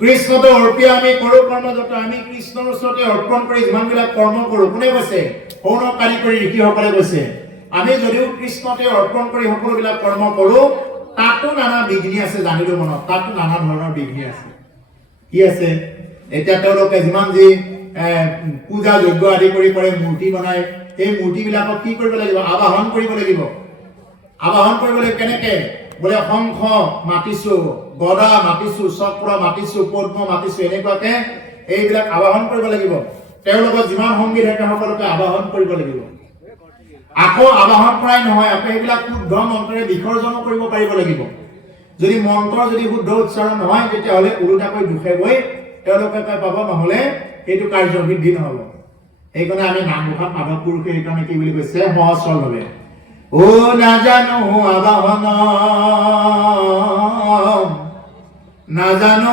কৃষ্ণতে অৰ্পিয়া আমি কৰোঁ কৰ্মযত আমি কৃষ্ণৰ ওচৰতে অৰ্পণ কৰি যিমানবিলাক কৰ্ম কৰোঁ কোনে কৈছে সৌন কাৰিকৰী ঋষিসকলে কৈছে আমি যদিও কৃষ্ণতে অৰ্পণ কৰি সকলোবিলাক কৰ্ম কৰোঁ তাতো নানা বিঘ্নি আছে জানিলো মনত তাতো নানা ধৰণৰ বিঘ্নি আছে কি আছে এতিয়া তেওঁলোকে যিমান যি পূজা যজ্ঞ আদি কৰি কৰে মূৰ্তি বনায় এই মূৰ্তিবিলাকক কি কৰিব লাগিব আবাহন কৰিব লাগিব আবাহন কৰিবলৈ কেনেকে বোলে শংখ মাতিছো গদা মাতিছো চক্ৰ মাতিছো পদ্ম মাতিছো এনেকুৱাকে এইবিলাক আবাহন কৰিব লাগিব তেওঁলোকৰ যিমান সংগী থাকে সকলোকে আবাহন কৰিব লাগিব আকৌ আবাহন কৰাই নহয় আকৌ এইবিলাক শুদ্ধ মন্ত্ৰৰে বিসৰ্জন কৰিব পাৰিব লাগিব যদি মন্ত্ৰ যদি শুদ্ধ উচ্চাৰণ নহয় তেতিয়াহ'লে উলটাকৈ দুখে গৈ তেওঁলোকে পাব নহ'লে এইটো কাৰ্যসিদ্ধি নহ'ব এইকাৰণে আমি নামঘোষাত মাধৱ পুৰুষে এইকাৰণে কি বুলি কৈছে সহস্ৰ ভাৱে ও নাজানো আবাহন নাজানো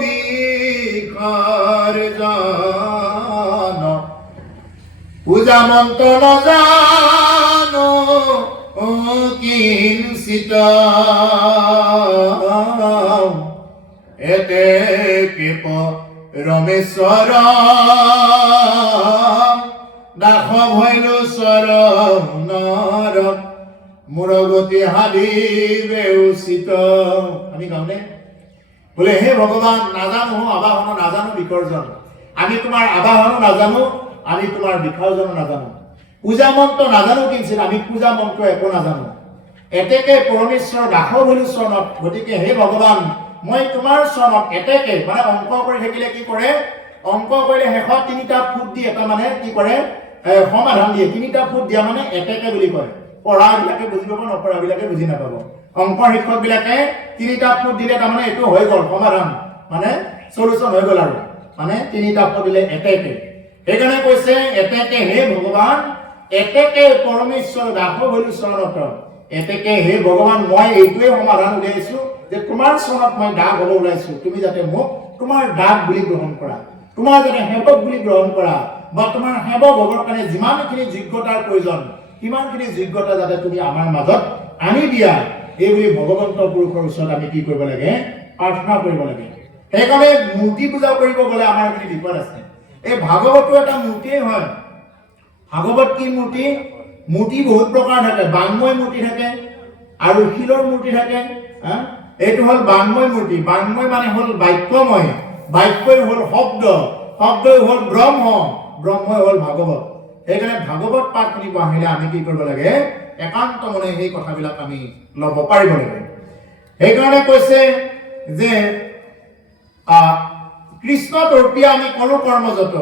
বিসৰ্জন পূজা মন্ত্ৰ নাজানো কিঞ্চিত এতে কেপ ৰমেশ্বৰ দাস ভৈলো চৰণৰ মূৰগতি হাবিবে উচিত আমি গাওঁনে বোলে হে ভগৱান নাজানো আবাহন নাজানো বিসৰ্জন আমি তোমাৰ আবাহন নাজানো আমি তোমাৰ বিসৰ্জন নাজানো পূজা মন্ত্ৰ নাজানো কিঞ্চিত আমি পূজা মন্ত্ৰ একো নাজানো এতেকে পৰমেশ্বৰ দাস ভৈলো চৰণত গতিকে হে ভগৱান মই তোমাৰ চৰণত এতেকে মানে অংক কৰি থাকিলে কি কৰে অংক কৰিলে শেষত তিনিটা ফুট দি এটা মানে কি কৰে সমাধান দিয়ে তিনিটা ফুট দিয়া মানে এতেকে বুলি কয় পঢ়াবিলাকে বুজি পাব নপঢ়াবিলাকে বুজি নাপাব অংকৰ শিক্ষকবিলাকে তিনিটা ফুট দিলে তাৰমানে এইটো হৈ গ'ল সমাধান মানে সলিউশন হৈ গ'ল আৰু মানে তিনিটা ফুট দিলে এতেকে সেইকাৰণে কৈছে এতেকে হে ভগৱান এতেকে পৰমেশ্বৰ দাস ভৈলো চৰণত এতেকে হে ভগৱান মই এইটোৱে সমাধান উলিয়াইছো যে তোমাৰ চৰণত মই দাস হ'ব ওলাইছো তুমি যাতে মোক তোমাৰ দাস বুলি গ্ৰহণ কৰা তোমাৰ যাতে সেৱক বুলি গ্ৰহণ কৰা বা তোমাৰ সেৱক হ'বৰ কাৰণে যিমানখিনি যোগ্যতাৰ প্ৰয়োজন সিমানখিনি যোগ্যতা যাতে তুমি আমাৰ মাজত আনি দিয়া এই বুলি ভগৱন্ত পুৰুষৰ ওচৰত আমি কি কৰিব লাগে প্ৰাৰ্থনা কৰিব লাগে সেইকাৰণে মূৰ্তি পূজা কৰিব গ'লে আমাৰ কি বিপদ আছে এই ভাগৱতো এটা মূৰ্তিয়ে হয় ভাগৱত কি মূৰ্তি মূৰ্তি বহুত প্ৰকাৰ থাকে বাংময় মূৰ্তি থাকে আৰু শিলৰ মূৰ্তি থাকে এইটো হ'ল বাংময় মূৰ্তি বাংময় মানে হ'ল বাক্যময় বাক্যই হ'ল শব্দ শব্দই হ'ল ব্ৰহ্ম ব্ৰহ্মই হ'ল ভাগৱত সেইকাৰণে ভাগৱত পাঠ শুনিব আহিলে আমি কি কৰিব লাগে একান্ত মনে সেই কথাবিলাক আমি ল'ব পাৰিব লাগে সেইকাৰণে কৈছে যে কৃষ্ণত অৰ্পিয়া আমি কৰোঁ কৰ্মযত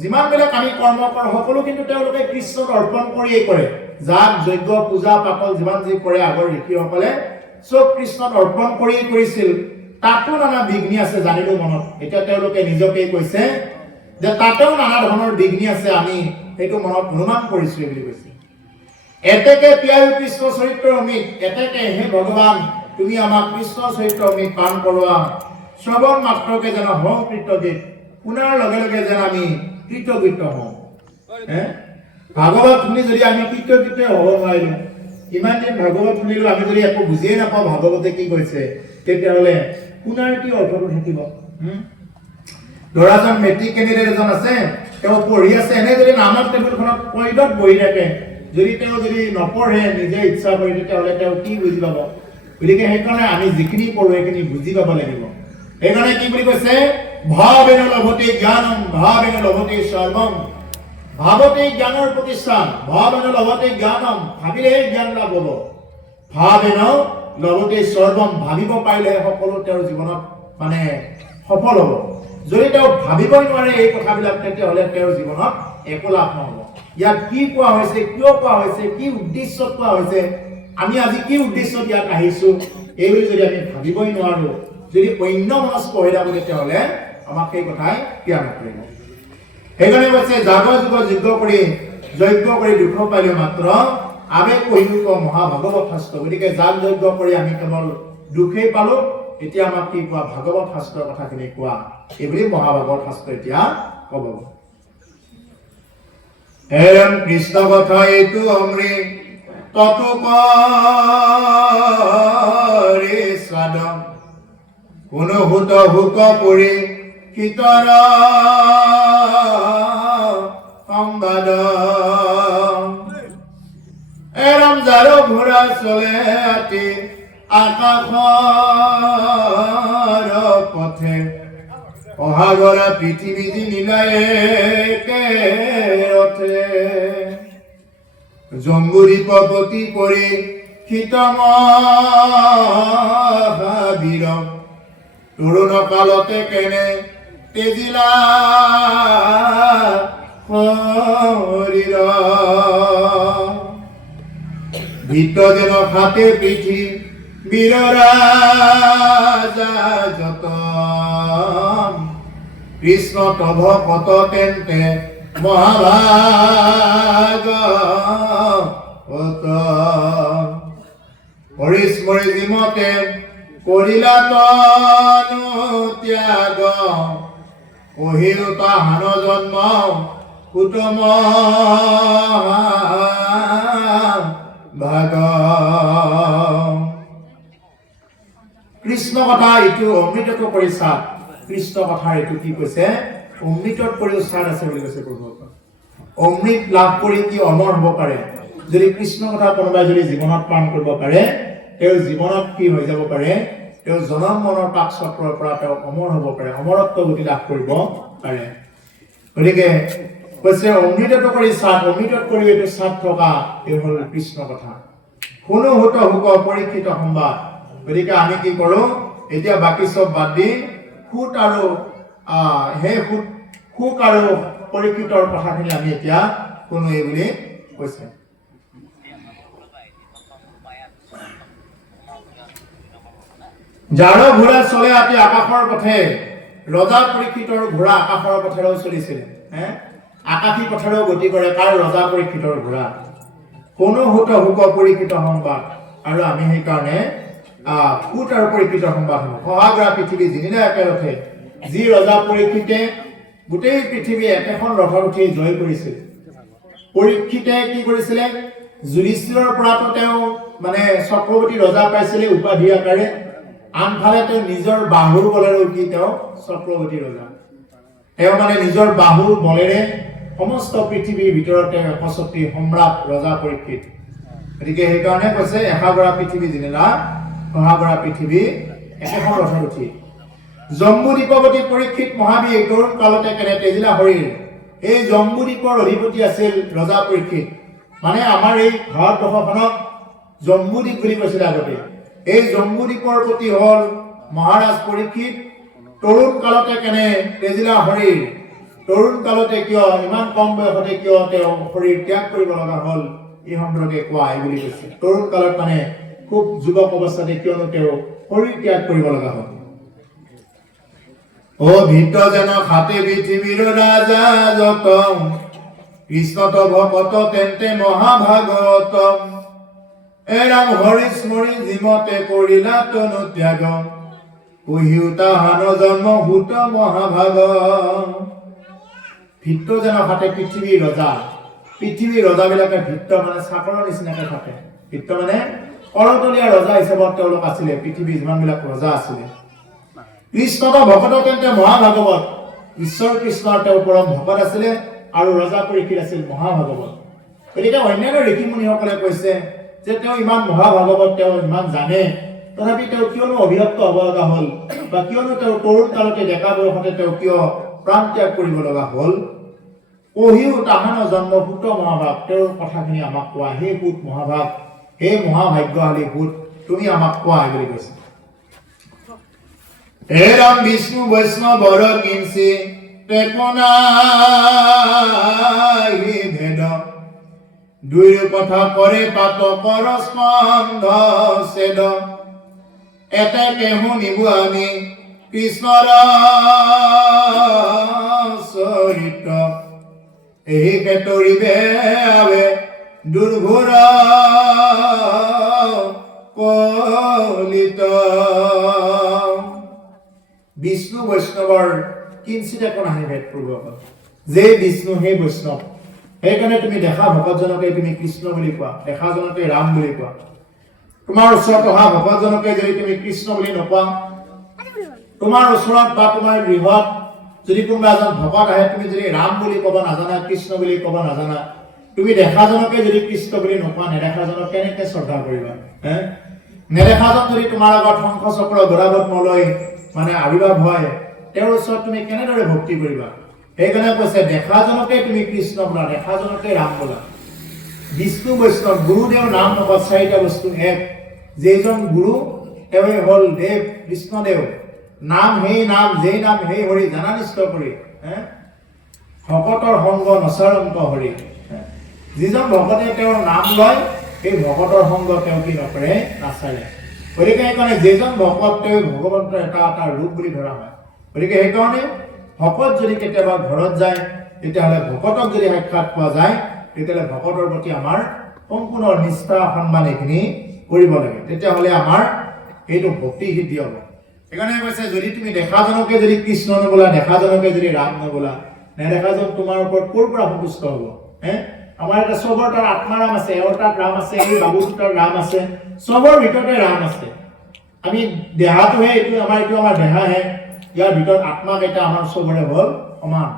যিমানবিলাক আমি কৰ্ম কৰোঁ সকলো কিন্তু তেওঁলোকে কৃষ্ণত অৰ্পণ কৰিয়েই কৰে যাগ যজ্ঞ পূজা পাতল যিমান যি কৰে আগৰ ঋষিসকলে চব কৃষ্ণত অৰ্পণ কৰিয়েই কৰিছিল তাতো নানা বিঘ্নি আছে জানিলো মনত এতিয়া তেওঁলোকে নিজকে কৈছে যে তাতেও নানা ধৰণৰ বিঘ্নি আছে আমি সেইটো মনত অনুমান কৰিছো বুলি কৈছে এতেকে প্ৰিয় কৃষ্ণ চৰিত্ৰ অমিত এতেকে হে ভগৱান তুমি আমাক কৃষ্ণ চৰিত্ৰ অমিত পান কৰোৱা শ্ৰৱণ মাত্ৰকে যেন হওঁ কৃতজ্ঞ শুনাৰ লগে লগে যেন আমি কৃতজ্ঞ হওঁ ভাগৱত শুনি যদি আমি কৃতজ্ঞ হ'ব নোৱাৰিলো ইমান দিন ভাগৱত শুনিলো আমি যদি একো বুজিয়ে নাপাওঁ ভাগৱতে কি কৈছে তেতিয়াহ'লে শুনাৰ কি অৰ্থটো থাকিব ল'ৰাজন মেট্ৰিক কেণ্ডিডেট এজন আছে তেওঁ পঢ়ি আছে এনে যদি নামৰ টেবুলখনত কৈদত বহি থাকে যদি তেওঁ যদি নপঢ়ে নিজে ইচ্ছা কৰি তেতিয়াহ'লে তেওঁ কি বুজি পাব গতিকে সেইকাৰণে আমি যিখিনি পঢ়ো সেইখিনি বুজি পাব লাগিব সেইকাৰণে কি বুলি কৈছে ভাবেন লভতে জ্ঞানম ভাবেন লভতে সৰ্বম ভাৱতে জ্ঞানৰ প্ৰতিষ্ঠান ভাবেন লভতে জ্ঞানম ভাবিলেহে জ্ঞান লাভ হ'ব ভাবেন লভতে সৰ্বম ভাবিব পাৰিলে সকলো তেওঁৰ জীৱনত মানে সফল হ'ব যদি তেওঁ ভাবিবই নোৱাৰে এই কথাবিলাক তেতিয়াহ'লে তেওঁৰ জীৱনত একো লাভ নহ'ব ইয়াত কি কোৱা হৈছে কিয় কোৱা হৈছে কি উদ্দেশ্যত কোৱা হৈছে আমি আজি কি উদ্দেশ্যত ইয়াত আহিছোঁ এইবুলি যদি আমি ভাবিবই নোৱাৰোঁ যদি অন্য মনস্ক হৈ থাকোঁ তেতিয়াহ'লে আমাক সেই কথাই কিয় নকৰিব সেইকাৰণে কৈছে জাগ যুগ যজ্ঞ কৰি দুখ পাইলে মাত্ৰ আবেগ কহিনুক মহাভাগৱত শাস্ত্ৰ গতিকে যাগ যজ্ঞ কৰি আমি কেৱল দুখেই পালোঁ এতিয়া আমাক কি কোৱা ভাগৱত শাস্ত্ৰৰ কথাখিনি কোৱা এইবুলি মহাভাগৱত শাস্ত্ৰ এতিয়া ক'ব এৰম কৃষ্ণ কথা এইটো অমৃত ততো কৰে সাধন অনুভূত হুক পৰি কীৰ্তন সম্বাদ এৰম জাৰো ঘোঁৰা চলে আতি আকাশৰ পথে অহাগৰা পৃথিৱী নীলায়ে কেৰথে জম্বুৰী পৱতি পৰি শীতম বীৰ তৰুণ কালতে কেনে তেজিলা শৰীৰ ভিত যেন হাতে পিঠি বীৰ ৰাজা যত কৃষ্ণ তভ কত তেন্তে মহাভাগ হৰিস্মৰি জিমতে কৰিলা তনু ত্যাগ কহিলো তাহান জন্ম কুটুম ভাগ কৃষ্ণ কথা এইটো অমৃতটো কৰি চাত কৃষ্ণ কথা এইটো কি কৈছে অমৃতত কৰি উচ্চাৰ আছে বুলি কৈছে প্ৰভু অমৃত লাভ কৰি কি অমৰ হ'ব পাৰে যদি কৃষ্ণ কথা কোনোবাই যদি জীৱনত পালন কৰিব পাৰে তেওঁৰ জীৱনত কি হৈ যাব পাৰে তেওঁ জনম মনৰ পাক চক্ৰৰ পৰা তেওঁ অমৰ হ'ব পাৰে অমৰত্ব গতি লাভ কৰিব পাৰে গতিকে কৈছে অমৃতটো কৰি চাত অমৃতত কৰি এইটো চাত থকা এই হ'ল কৃষ্ণ কথা শুনো হুত হুক পৰীক্ষিত সম্বাদ গতিকে আমি কি কৰোঁ এতিয়া বাকী চব বাদ দি সুত আৰু সেই সুখ আৰু পৰীক্ষিতৰ কথাখিনি আমি এতিয়া শুনো এই বুলি কৈছে যাৰ ঘোঁৰা চলে আতি আকাশৰ পথে ৰজা পৰীক্ষিতৰ ঘোঁৰা আকাশৰ পথেৰেও চলিছিল আকাশী পথেৰেও গতি কৰে কাৰ ৰজা পৰীক্ষিতৰ ঘোঁৰা কোনো হুত হুক পৰীক্ষিত সংবাদ আৰু আমি সেইকাৰণে সুত আৰু পৰীক্ষিত সংবাদ হ'ব সহাগৰা পৃথিৱী যিদিনা একেৰথে যি ৰজা পৰীক্ষিতে গোটেই পৃথিৱী একেখন ৰথত উঠি জয় কৰিছিল পৰীক্ষিতে কি কৰিছিলে যুধিষ্ঠিৰৰ পৰাটো তেওঁ মানে চক্ৰৱৰ্তী ৰজা পাইছিলে উপাধি আকাৰে আনফালে তেওঁ নিজৰ বাহুৰ বলেৰে উঠি তেওঁ চক্ৰৱৰ্তী ৰজা তেওঁ মানে নিজৰ বাহুৰ বলেৰে সমস্ত পৃথিৱীৰ ভিতৰতে ৬৫ সম্ৰাট ৰজা পৰীক্ষিত গতিকে সেইকাৰণে কৈছে এহাগৰা পৃথিৱী যিদিনা সহাগৰা পৃথিৱী একেখন ৰথত উঠি জম্বুদ্বীপৱতী পৰীক্ষিত মহাবীৰ তৰুণ কালতে কেনে তেজিলা শৰীৰ এই জম্বুদ্বীপৰ অধিপতি আছিল ৰজা পৰীক্ষিত মানে আমাৰ এই ভাৰতবৰ্ষখনক জম্বুদ্বীপ বুলি কৈছিল আগতে এই জম্বুদ্বীপৰ প্ৰতি হ'ল মহাৰাজ পৰীক্ষিত তৰুণ কালতে কেনে তেজিলা শৰীৰ তৰুণ কালতে কিয় ইমান কম বয়সতে কিয় তেওঁ শৰীৰ ত্যাগ কৰিব লগা হ'ল এই সম্পৰ্কে কোৱা এই বুলি কৈছে তৰুণ কালত মানে খুব যুৱক অৱস্থাতে কিয়নো তেওঁ শৰীৰ ত্যাগ কৰিব লগা হ'ল ও ভিত যেন হাতে পৃথিৱীৰ ৰাজা যত কৃষ্ণ তভ কত তেন্তে মহাভাগৱতম এৰাম হৰিস্মৰি জিমতে কৰিলা তনু ত্যাগ কহিও তাহান জন্ম হুত মহাভাগ ভিত্ত যেন হাতে পৃথিৱীৰ ৰজাবিলাকে ভিত্ত মানে চাকৰৰ নিচিনাকে থাকে ভিত্ত মানে কৰতলীয়া ৰজা হিচাপত তেওঁলোক আছিলে পৃথিৱীৰ যিমানবিলাক ৰজা আছিলে কৃষ্ণ ভকত তেন্তে মহাভাগৱত ঈশ্বৰ কৃষ্ণৰ তেওঁ পৰম ভকত আছিলে আৰু ৰজা পৰীক্ষিত আছিল মহাভাগৱত গতিকে অন্যান্য ঋষি মুনিসকলে কৈছে যে তেওঁ ইমান মহাভাগৱত তেওঁ ইমান জানে তথাপি তেওঁ কিয়নো অভিশপ্ত হ'ব লগা হ'ল বা কিয়নো তেওঁ তৰুণ কালতে ডেকা বয়সতে তেওঁ কিয় প্ৰাণ ত্যাগ কৰিব লগা হ'ল কহিও তাহান জন্ম সুত মহাভাগ তেওঁৰ কথাখিনি আমাক কোৱা হে সুত মহাভাগ হে মহাভাগ্যশালী সুত তুমি আমাক কোৱা বুলি কৈছে হে ৰাম বিষ্ণু বৈষ্ণৱৰ কিঞ্চি টেকনাই ভেদ দুই কথা কৰে পাত কৰ স্কন্ধ ছেদ এটাকে শুনিব আমি কৃষ্ণৰ চৰিত্ৰ এই কেতৰিবে আবে দুৰ্ঘোৰ কলিত বিষ্ণু বৈষ্ণৱৰ কিঞ্চিত একো নাহে ভেদ পূৰ্বক যে বিষ্ণু হে বৈষ্ণৱ সেইকাৰণে তুমি দেখা ভকতজনকে তুমি কৃষ্ণ বুলি কোৱা দেখাজনকে ৰাম বুলি কোৱা তোমাৰ ওচৰত অহা ভকতজনকে যদি তুমি কৃষ্ণ বুলি নকোৱা তোমাৰ ওচৰত বা তোমাৰ গৃহত যদি কোনোবা এজন ভকত আহে, তুমি যদি ৰাম বুলি ক'ব নাজানা, কৃষ্ণ বুলি ক'ব নাজানা, তুমি দেখাজনকে যদি কৃষ্ণ বুলি নোকোৱা, নেদেখাজনক কেনেকৈ শ্ৰদ্ধা কৰিবা? নেদেখাজন যদি তোমাৰ আগত শংখ চক্ৰ গদাবত নলৈ মানে আবিৰ্ভাৱ হয়, তেওঁৰ ওচৰত তুমি কেনেদৰে ভক্তি কৰিবা? সেইকাৰণে কৈছে দেখাজনকে তুমি কৃষ্ণ বোলা, দেখাজনকে ৰাম বোলা। বিষ্ণু বৈষ্ণৱ গুৰুদেৱ নাম নকয়, চাৰিটা বস্তু এক। যেইজন গুৰু তেওঁৱে হ'ল দেৱ কৃষ্ণদেৱ। নাম সেই নাম, যেই নাম সেই হৰি, জানানিষ্ঠ কৰি ভকতৰ সংগ নচৰন্ত হৰি। যিজন ভকতে তেওঁৰ নাম লয়, সেই ভকতৰ সংগ তেওঁ কি নকৰে? নাচাৰে। গতিকে সেইকাৰণে যিজন ভকত তেওঁ ভগৱন্তৰ এটা এটা ৰূপ বুলি ধৰা হয়। গতিকে সেইকাৰণে ভকত যদি কেতিয়াবা ঘৰত যায়, তেতিয়াহ'লে ভকতক যদি সাক্ষাৎ পোৱা যায়, তেতিয়াহ'লে ভকতৰ প্ৰতি আমাৰ সম্পূৰ্ণ নিষ্ঠা সন্মান এইখিনি কৰিব লাগে। তেতিয়াহ'লে আমাৰ এইটো ভক্তি সিদ্ধি হ'ব। সেইকাৰণে কৈছে যদি তুমি দেখাজনকে যদি কৃষ্ণ নবোলা, দেখাজনকে যদি ৰাম নবোলা, নেদেখাজন তোমাৰ ওপৰত ক'ৰ পৰা সন্তুষ্ট হ'ব? আমাৰ এটা চবৰ তাৰ আত্মাৰাম আছে, এওঁৰ তাত ৰাম আছে, এই বাবুটোৰ তাত ৰাম আছে, চবৰ ভিতৰতে ৰাম আছে। আমি দেহাটোহে, এইটো আমাৰ দেহাহে, ইয়াৰ ভিতৰত আত্মা কেইটা আমাৰ চবৰে হ'ল সমান।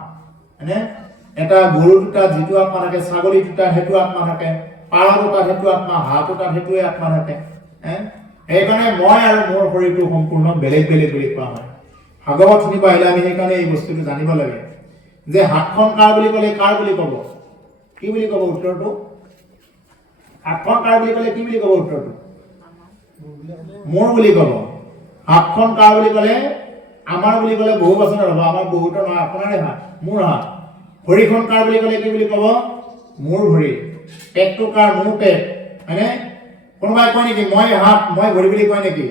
এটা গৰু দুটাত যিটো আত্মা থাকে, ছাগলী দুটাত সেইটো আত্মা থাকে, পাৰ দুটাত সেইটো আত্মা, হাঁহ দুটাত সেইটোৱে আত্মা থাকে। সেইকাৰণে মই আৰু মোৰ শৰীৰটো সম্পূৰ্ণ বেলেগ বেলেগ বুলি কোৱা হয়। ভাগৱত শুনিব আহিলে আমি সেইকাৰণে এই বস্তুটো জানিব লাগে যে হাতখন কাৰ বুলি ক'লে কাৰ বুলি ক'ব? কি বুলি ক'ব উত্তৰটো? হাতখন কাৰ বুলি ক'লে কি বুলি ক'ব উত্তৰটো? মোৰ বুলি ক'ব। হাতখন কাৰ বুলি ক'লে? আমাৰ বুলি ক'লে বহু বচনৰ হ'ব। আমাৰ বহুতৰ নহয়, আপোনাৰে হাত, মোৰ হাত। ভৰিখন কাৰ বুলি ক'লে কি বুলি ক'ব? মোৰ ভৰি। পেটটো কাৰ? মোৰ পেট। হয়নে? কোনোবাই কয় নেকি মই হাত মই ভৰি বুলি কয় নেকি?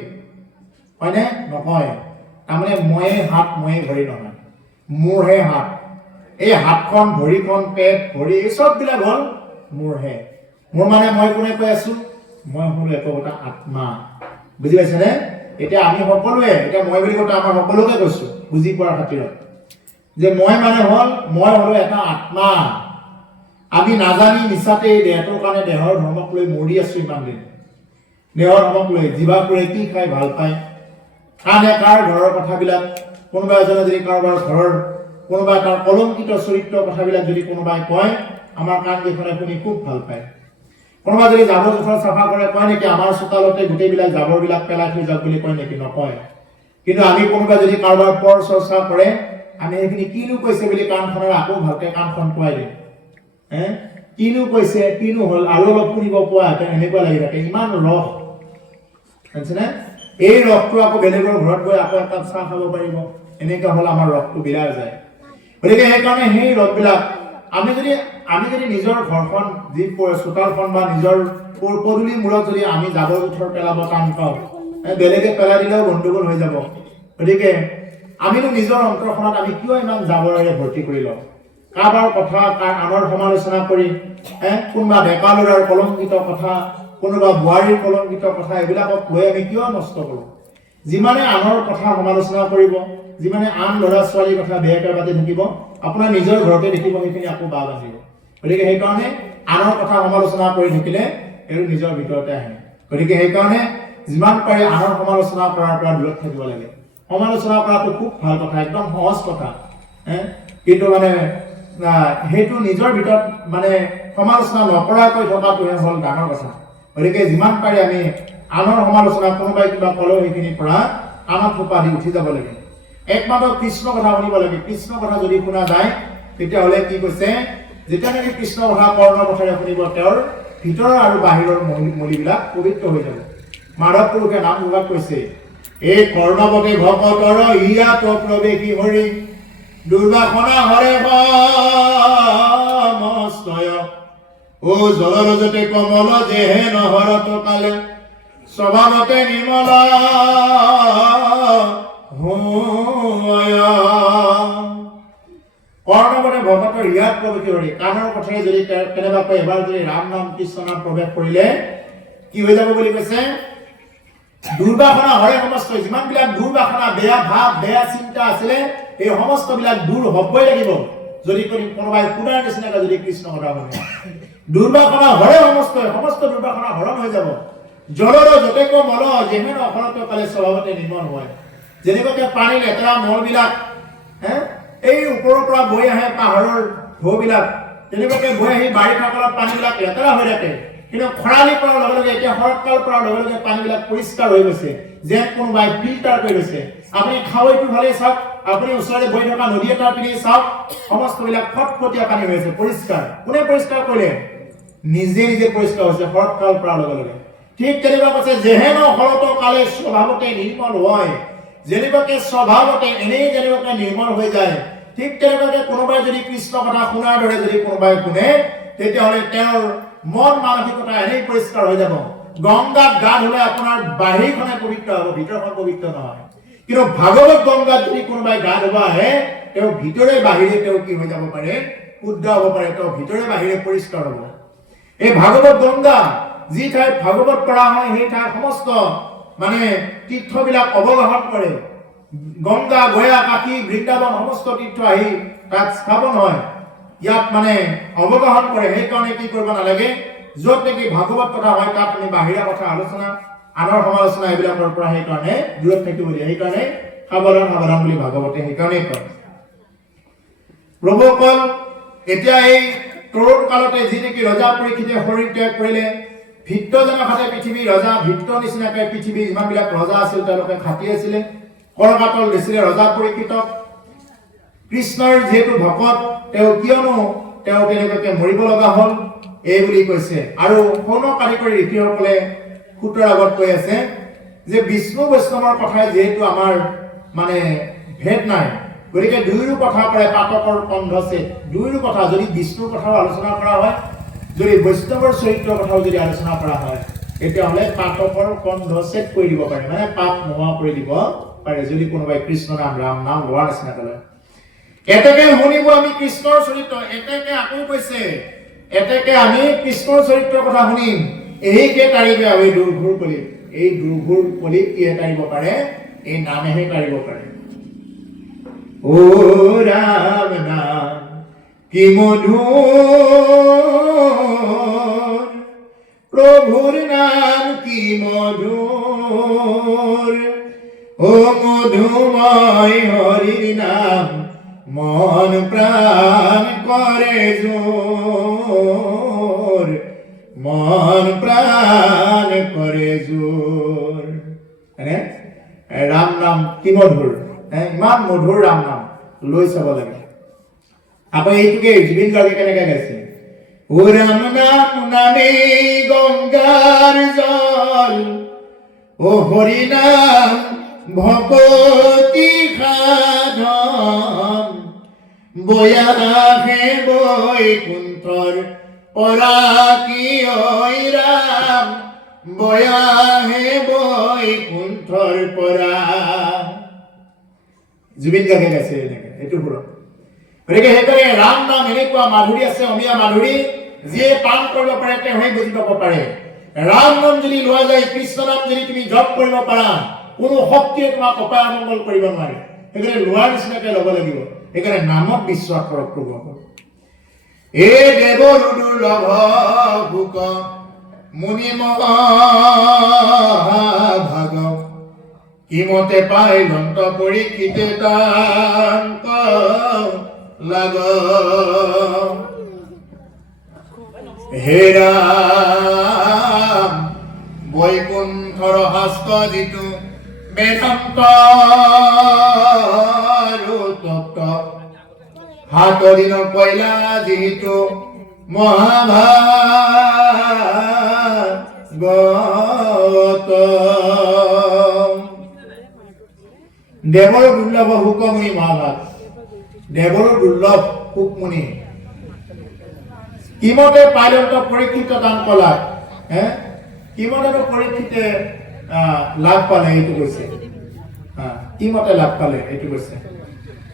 হয়নে? নকয়। তাৰমানে ময়ে হাত ময়ে ভৰি নহয়, মোৰহে হাত। এই হাতখন, ভৰিখন, পেট, ভৰি এই চববিলাক হ'ল মোৰহে। মোৰ মানে মই কোনে কৈ আছো? মই হলো একোটা আত্মা। বুজি পাইছেনে? এতিয়া আমি সকলোৱে, এতিয়া মই বুলি কওঁতে আমাৰ সকলোকে কৈছো বুজি পোৱাৰ খাতিৰত, যে মই মানে হ'ল, মই হলো এটা আত্মা। আমি নাজানি মিছাতে এই দেহটোৰ কাৰণে দেহৰ ধৰ্মক লৈ মৰি আছো ইমান দিন। দেহৰ ধৰ্মক লৈ জীৱাবোৰে কি খাই ভাল পায়, কানে কাৰ ঘৰৰ কথাবিলাক, কোনোবা এজনে যদি কাৰোবাৰ ঘৰৰ কোনোবা তাৰ কলংকিত চৰিত্ৰৰ কথাবিলাক যদি কোনোবাই কয়, আমাৰ কাণ কেইখনে শুনি খুব ভাল পায়। কোনোবা যদি জাবৰ জোথৰ চাফা কৰে, কয় নেকি আমাৰ চোতালতে গোটেইবিলাক জাবৰবিলাক পেলাই থৈ যাওক বুলি কয় নেকি? নকয়। কিন্তু আমি কোনোবা যদি কাৰোবাৰ পৰ চৰ্চা কৰে, আমি সেইখিনি কিনো কৈছে বুলি কাণখনৰ আকৌ ভালকে কাণখন কোৱাই দিম। কিনো কৈছে, কিনো হ'ল, আৰু অলপ শুনিব পোৱা এনেকুৱা লাগি থাকে, ইমান ৰস। জানিছেনে? এই ৰসটো আকৌ বেলেগৰ ঘৰত গৈ আকৌ একাপ চাহ খাব পাৰিব, এনেকুৱা হ'ল আমাৰ ৰসটো বিলাই যায়। গতিকে সেইকাৰণে সেই ৰসবিলাক আমি যদি নিজৰ ঘৰখন যি চোতালখন বা নিজৰ পদূলি মূৰত যদি আমি জাবৰ জোথৰ পেলাব টান পাওঁ, বেলেগে পেলাই দিলেও গণ্ডগোল হৈ যাব। গতিকে আমিনো নিজৰ অন্তৰখনত আমি কিয় ইমান জাবৰেৰে ভৰ্তি কৰি লওঁ? কাৰোবাৰ কথা, আনৰ সমালোচনা কৰি, কোনোবা ডেকা ল'ৰাৰ কলংকিত কথা, কোনোবা বোৱাৰীৰ কলংকিত কথা, এইবিলাকক লৈ আমি কিয় নষ্ট কৰোঁ? যিমানে আনৰ কথা সমালোচনা কৰিব, যিমানে আন ল'ৰা ছোৱালীৰ কথা বেয়াকৈ পাতি থাকিব, আপোনাৰ নিজৰ ঘৰতে দেখিব সেইখিনি আকৌ বাহ বান্ধিব। গতিকে সেইকাৰণে আনৰ কথা সমালোচনা কৰি থাকিলে এইটো নিজৰ ভিতৰতে আহে। গতিকে সেইকাৰণে যিমান পাৰে আনৰ সমালোচনা কৰাৰ পৰা দূৰত থাকিব লাগে। সমালোচনা কৰাটো খুব ভাল কথা, একদম সহজ কথা, কিন্তু মানে সেইটো নিজৰ ভিতৰত মানে সমালোচনা নকৰাকৈ থকাটোহে হ'ল ডাঙৰ কথা। গতিকে যিমান পাৰে আমি আনৰ সমালোচনা, কোনোবাই কিবা ক'লেও সেইখিনিৰ পৰা কাণত সোপা দি উঠি যাব লাগে। একমাত্ৰ কৃষ্ণ কথা শুনিব লাগে। কৃষ্ণ কথা যদি শুনা যায়, তেতিয়াহ'লে কি কৈছে, যেতিয়া নেকি কৃষ্ণ কথা কৰ্ণ কথাৰে শুনিব, তেওঁৰ ভিতৰৰ আৰু বাহিৰৰ মলিবিলাক পবিত্ৰ হৈ যাব। মাধৱ পুৰুষে নাম প্ৰভাৱ কৈছে, এই কৰ্ণৱতে ভকতৰ ইয়াত প্ৰৱেশী হৰি, দুৰ্বাসনা হৰে মস্তয়, ও জলৰজতে কমল যেহে নহৰত কালে, স্বভাৱতে নিৰ্মল কৰ্ণৱতে ভকতৰ ইয়াত প্ৰৱেশী হৰি। কাণৰ কথাৰে যদি কেনেবাকৈ এবাৰ যদি ৰাম নাম কৃষ্ণ নাম প্ৰৱেশ কৰিলে কি হৈ যাব বুলি কৈছে? দুৰ্বাসনা হৰে সমস্ত, যিমানবিলাক দুৰ্বাসনা, বেয়া ভাৱ, বেয়া চিন্তা আছিলে, এই সমস্ত বিলাক দূৰ হবই লাগিব যদি কোনোবাই পুনৰ নিচিনাকৈ যদি কৃষ্ণ কথা শুনে। দুৰ্বাসনা হৰে সমস্ত দুৰ্বাসনা হৰণ হৈ যাব। জলৰ যতেক মল যেহেন অখৰত কালে স্বভাৱতে নিৰ্মল হয়। যেনেকৈ পানী লেতেৰা মলবিলাক এই ওপৰৰ পৰা বৈ আহে পাহাৰৰ ঢৌবিলাক তেনেকৈ বৈ আহি বাৰিষা কালত পানীবিলাক লেতেৰা হৈ থাকে কিন্তু খৰালি পৰাৰ লগে লগে এতিয়া শৰৎকাল পৰাৰ লগে লগে পানীবিলাক পৰিষ্কাৰ হৈ গৈছে যেন কোনোবাই ফিল্টাৰ কৰি লৈছে আপুনি খাৱৈটো ভালে চাওক আপুনি ওচৰতে বৈ থকা নদী এটাৰ পিনে চাওক সমস্তবিলাক ফটফটীয়া পানী হৈ আছে পৰিষ্কাৰ কোনে পৰিষ্কাৰ কৰিলে নিজে নিজে পৰিষ্কাৰ হৈছে শৰৎকাল পৰাৰ লগে লগে ঠিক তেনেকুৱা কৈছে যেহেন শৰৎ কালে স্বভাৱতে নিৰ্মল হয় যেনেকৈ স্বভাৱতে এনেই যেনেকৈ নিৰ্মল হৈ যায় ঠিক তেনেকৈ কোনোবাই যদি কৃষ্ণ কথা শুনাৰ দৰে যদি কোনোবাই শুনে তেতিয়াহ'লে তেওঁৰ মন মানসিকতা এনেই পৰিষ্কাৰ হৈ যাব গংগাত গা ধুলে আপোনাৰ বাহিৰখনে পবিত্ৰ হ'ব ভিতৰখন পবিত্ৰ নহয় কিন্তু ভাগৱত গংগাত যদি কোনোবাই গা ধুব আহে তেওঁ ভিতৰে বাহিৰে তেওঁ কি হৈ যাব পাৰে শুদ্ধ হ'ব পাৰে তেওঁ ভিতৰে বাহিৰে পৰিষ্কাৰ হ'ব এই ভাগৱত গংগা যি ঠাইত ভাগৱত পঢ়া হয় সেই ঠাইৰ সমস্ত মানে তীৰ্থবিলাক অৱগাহন কৰে গংগা গয়া কাশী বৃন্দাবন সমস্ত তীৰ্থ আহি তাত স্থাপন হয় ইয়াত মানে অৱগাহন কৰে সেইকাৰণে কি কৰিব নালাগে য'ত নেকি ভাগৱত কথা হয় তাত আমি বাহিৰা কথা আলোচনা আনৰ সমালোচনা এইবিলাকৰ পৰা সেইকাৰণে দূৰত থাকিব দিয়ে সেইকাৰণে সাৱধান সাৱধান বুলি ভাগৱতে সেইকাৰণে কয় প্ৰভুসকল এতিয়া এই তৰুণ কালতে যি নেকি ৰজা পৰীক্ষিতে শৰীৰ ত্যাগ কৰিলে ভিত্তজনক হাতে পৃথিৱীৰ ৰজা ভিত্ত নিচিনাকৈ পৃথিৱীৰ যিমানবিলাক ৰজা আছিল তেওঁলোকে খাটি আছিলে কৰকাতল দিছিলে ৰজা পৰীক্ষিতক কৃষ্ণৰ যিহেতু ভকত তেওঁ কিয়নো তেওঁ তেনেকৈ মৰিব লগা হ'ল এই বুলি কৈছে আৰু শৌন কাৰিকৰী ঋষিসকলে সূত্ৰৰ আগত কৈ আছে যে বিষ্ণু বৈষ্ণৱৰ কথাই যিহেতু আমাৰ মানে ভেদ নাই গতিকে দুয়োৰো কথা পাৰে পাতকৰ কণ্ঠছে দুয়োৰো কথা যদি বিষ্ণুৰ কথাও আলোচনা কৰা হয় যদি বৈষ্ণৱৰ চৰিত্ৰৰ কথাও যদি আলোচনা কৰা হয় তেতিয়াহ'লে পাতকৰ কণ্ঠছেদ কৰি দিব পাৰে মানে পাপ নোহোৱা কৰি দিব পাৰে যদি কোনোবাই কৃষ্ণ নাম ৰাম নাম লোৱাৰ নিচিনা কৰে এতেকে শুনিব আমি কৃষ্ণৰ চৰিত্ৰ এতেকে আকৌ কৈছে এতেকে আমি কৃষ্ণৰ চৰিত্ৰৰ কথা শুনিম এইকে তাৰিবে আমি দুৰ্ঘুৰ কলি কিহে তাৰিব পাৰে এই নামেহে তাৰিব পাৰে ও ৰাম নাম কি মধুৰ প্ৰভুৰ নাম কি মধুৰ ও মধুময় হৰিৰ নাম মন প্ৰাণ কৰে জোৰ মন প্ৰাণ কৰে জোৰ ৰাম নাম কি মধুৰ ইমান মধুৰ ৰাম নাম লৈ চাব লাগে আকৌ এইটোকে জুবিন গাৰ্গে কেনেকৈ গাইছে ও ৰাম নাম নামে গংগাৰ জল ও হৰি নাম ভকতি সাধন বয়াহে বৈকুণ্ঠৰ পৰা কি ঐ ৰাম বয়াহে বৈকুণ্ঠৰ পৰা জুবিন গাৰ্গে গাইছে এনেকে এইটো সুৰত গতিকে সেইকাৰণে ৰাম নাম এনেকুৱা মাধুৰী আছে অমীয়া মাধুৰী যিয়ে পান কৰিব পাৰে তেওঁহে বুজি পাব পাৰে ৰাম নাম যদি লোৱা যায় কৃষ্ণ নাম যদি তুমি জপ কৰিব পাৰা কোনো শক্তিয়ে তোমাক অপায় অমংগল কৰিব নোৱাৰে সেইকাৰণে লোৱাৰ নিচিনাকৈ ল'ব লাগিব সেইকাৰণে নামত বিশ্বাস কৰক প্ৰভুসকল এ দেৱৰ দুৰ্লভ ভোক মুনি মহাভাগ কিমতে পাই লন্ত পৰীক্ষিতে তাংক লাগ হে ৰাম বৈকুণ্ঠৰ হস্ত যিটো বেদান্ত তত্ত্ব হাত দিন কয়লা যিহেতু মহাভাগত দেৱৰ দুৰ্লভ হুকমুনি মহাভাগ দেৱৰ দুৰ্লভ হুকমুনি কিমতে পাইলন্ত পৰীক্ষিত দান কলাক কিমতে পৰীক্ষিতে লাভ পালে এইটো কৈছে কিমতে লাভ পালে এইটো কৈছে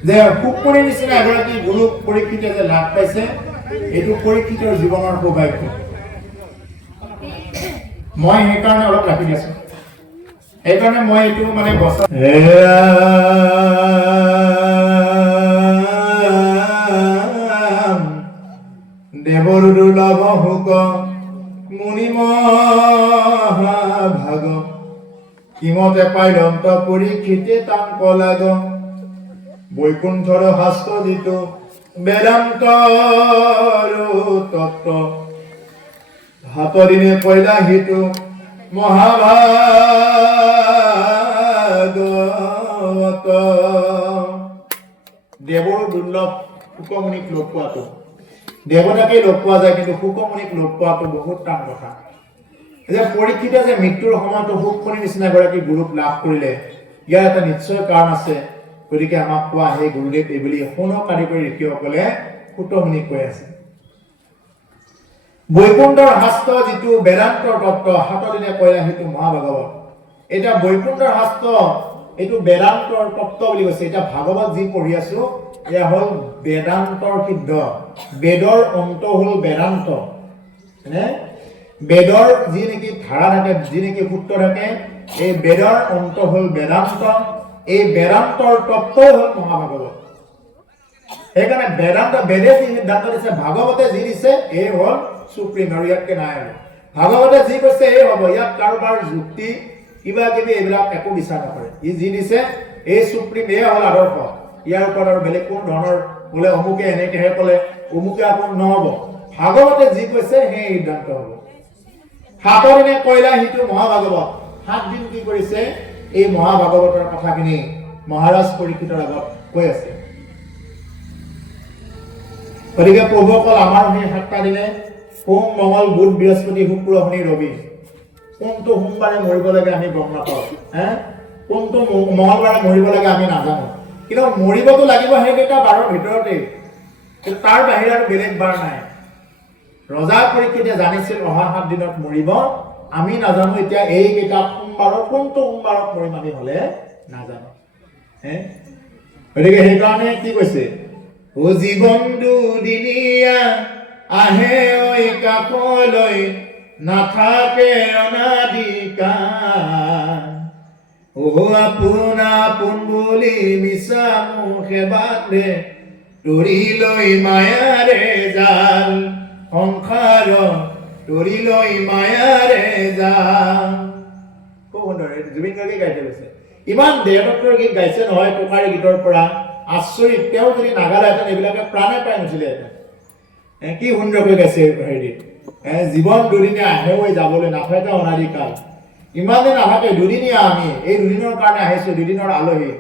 যে হুকমুনিৰ নিচিনা এগৰাকী গুৰু পৰীক্ষিতে যে লাভ পাইছে এইটো পৰীক্ষিতৰ জীৱনৰ সৌভাগ্য মই সেইকাৰণে অলপ ৰাখি দিছো সেইকাৰণে মই এইটো মানে বচা দেৱৰ দুৰ্লভ হুক মুনি মহাভাগ কিমতে প্ৰথমতে পাইলন্ত পৰীক্ষিতে তান কলাগ বৈকুণ্ঠৰ হাস্ত দিত বেদান্ত তত্ত্ব হাতৰিনে পয়লা হিতু মহাভাগৱত দেৱৰ দুৰ্লভ শুকমুনিক লগ পোৱাটো দেৱতাকে লগ পোৱা যায় কিন্তু শুকমুনিক লগ পোৱাটো বহুত টান কথা যে পৰীক্ষিতে যে মৃত্যুৰ সময়তো শুকমুনিৰ নিচিনা এগৰাকী গুৰুক লাভ কৰিলে ইয়াৰ এটা নিশ্চয় কাৰণ আছে গতিকে আমাক কোৱা সেই গুৰুদেৱ এইবুলি সোণকাৰী কৰি ঋষিসকলে শুকমুনিক কৈ আছে বৈকুণ্ঠৰ হাস্ত যিটো বেদান্তৰ তত্ত্ব হাতদিনে কয়লা সেইটো মহাভাগৱত এটা বৈকুণ্ঠৰ হাস্ত এইটো বেদান্তৰ তত্ত্ব বুলি কৈছে এটা ভাগৱত যি পঢ়ি আছো এয়া হ'ল বেদান্তৰ সিদ্ধ বেদৰ অন্ত হ'ল বেদান্ত মানে বেদৰ যি নেকি ধাৰা থাকে যি নেকি সূত্ৰ থাকে এই বেদৰ অন্ত হ'ল বেদান্ত এই বেদান্তৰ তত্ত্বই হ'ল মহাভাগৱত সেইকাৰণে বেদান্ত বেদে যি সিদ্ধান্ত দিছে ভাগৱতে যি দিছে এই হ'ল সুপ্ৰিম আৰু ইয়াতকে নাই আৰু ভাগৱতে যি কৈছে এই হ'ব ইয়াত কাৰোবাৰ যুক্তি কিবা কিবি এইবিলাক একো বিচাৰ নকৰে ই যি দিছে এই সুপ্ৰিম এই হ'ল আদৰ্শ ইয়াৰ ওপৰত আৰু বেলেগ কোনো ধৰণৰ বোলে অমুকে এনেকেহে ক'লে অমুকে আকৌ নহ'ব ভাগৱতে যি কৈছে সেই সিদ্ধান্ত হ'ব সাতদিনে কয়লা সিটো মহাভাগৱত 7 দিন কি কৰিছে এই মহাভাগৱতৰ কথাখিনি মহাৰাজ পৰীক্ষিতৰ আগত কৈ আছে গতিকে প্ৰভুসকল আমাৰ সেই 7টা দিনে সোম মঙল বুধ বৃহস্পতি শুক্ৰ শনি ৰবি কোনটো সোমবাৰে মৰিব লাগে আমি গম নাপাওঁ কোনটো মঙলবাৰে মৰিব লাগে আমি নাজানো কিন্তু মৰিবতো লাগিব সেইকেইটা বাৰৰ ভিতৰতে কিন্তু তাৰ বাহিৰে আৰু বেলেগ বাৰ নাই ৰজা পৰীক্ষিতে জানিছিল অহা 7 দিনত মৰিব আমি নাজানো এতিয়া এইকেইটা সোমবাৰৰ কোনটো সোমবাৰত মৰিম আমি হ'লে নাজানো গতিকে সেইকাৰণে কি কৈছে ও জীৱন দুদিনীয়া আহে ঐ কাপলৈ নাথাকে অনাদিকাল ও আপোনা আপোন বুলি মিছা মুখে বান্ধে তৰি লৈ মায়াৰে জাল সংসাৰ তৰি লৈ মায়াৰে জাল খুব সুন্দৰ জুবিন গাৰ্গে গাইছে গৈছে ইমান দেহতত্বৰ গীত গাইছে নহয় টকাৰী গীতৰ পৰা আচৰিত তেওঁ যদি নাগালেহেঁতেন এইবিলাকে প্ৰাণে পাই নুঠিলেহেঁতেন কি সুন্দৰকৈ গাইছে হেৰি জীৱন দুদিনীয়া আহে হৈ যাবলৈ নাথাকে অনাদিকাল ইমান দিন নাথাকে দুদিনীয়া আমি এই দুদিনৰ কাৰণে আহিছো দুদিনৰ আলহী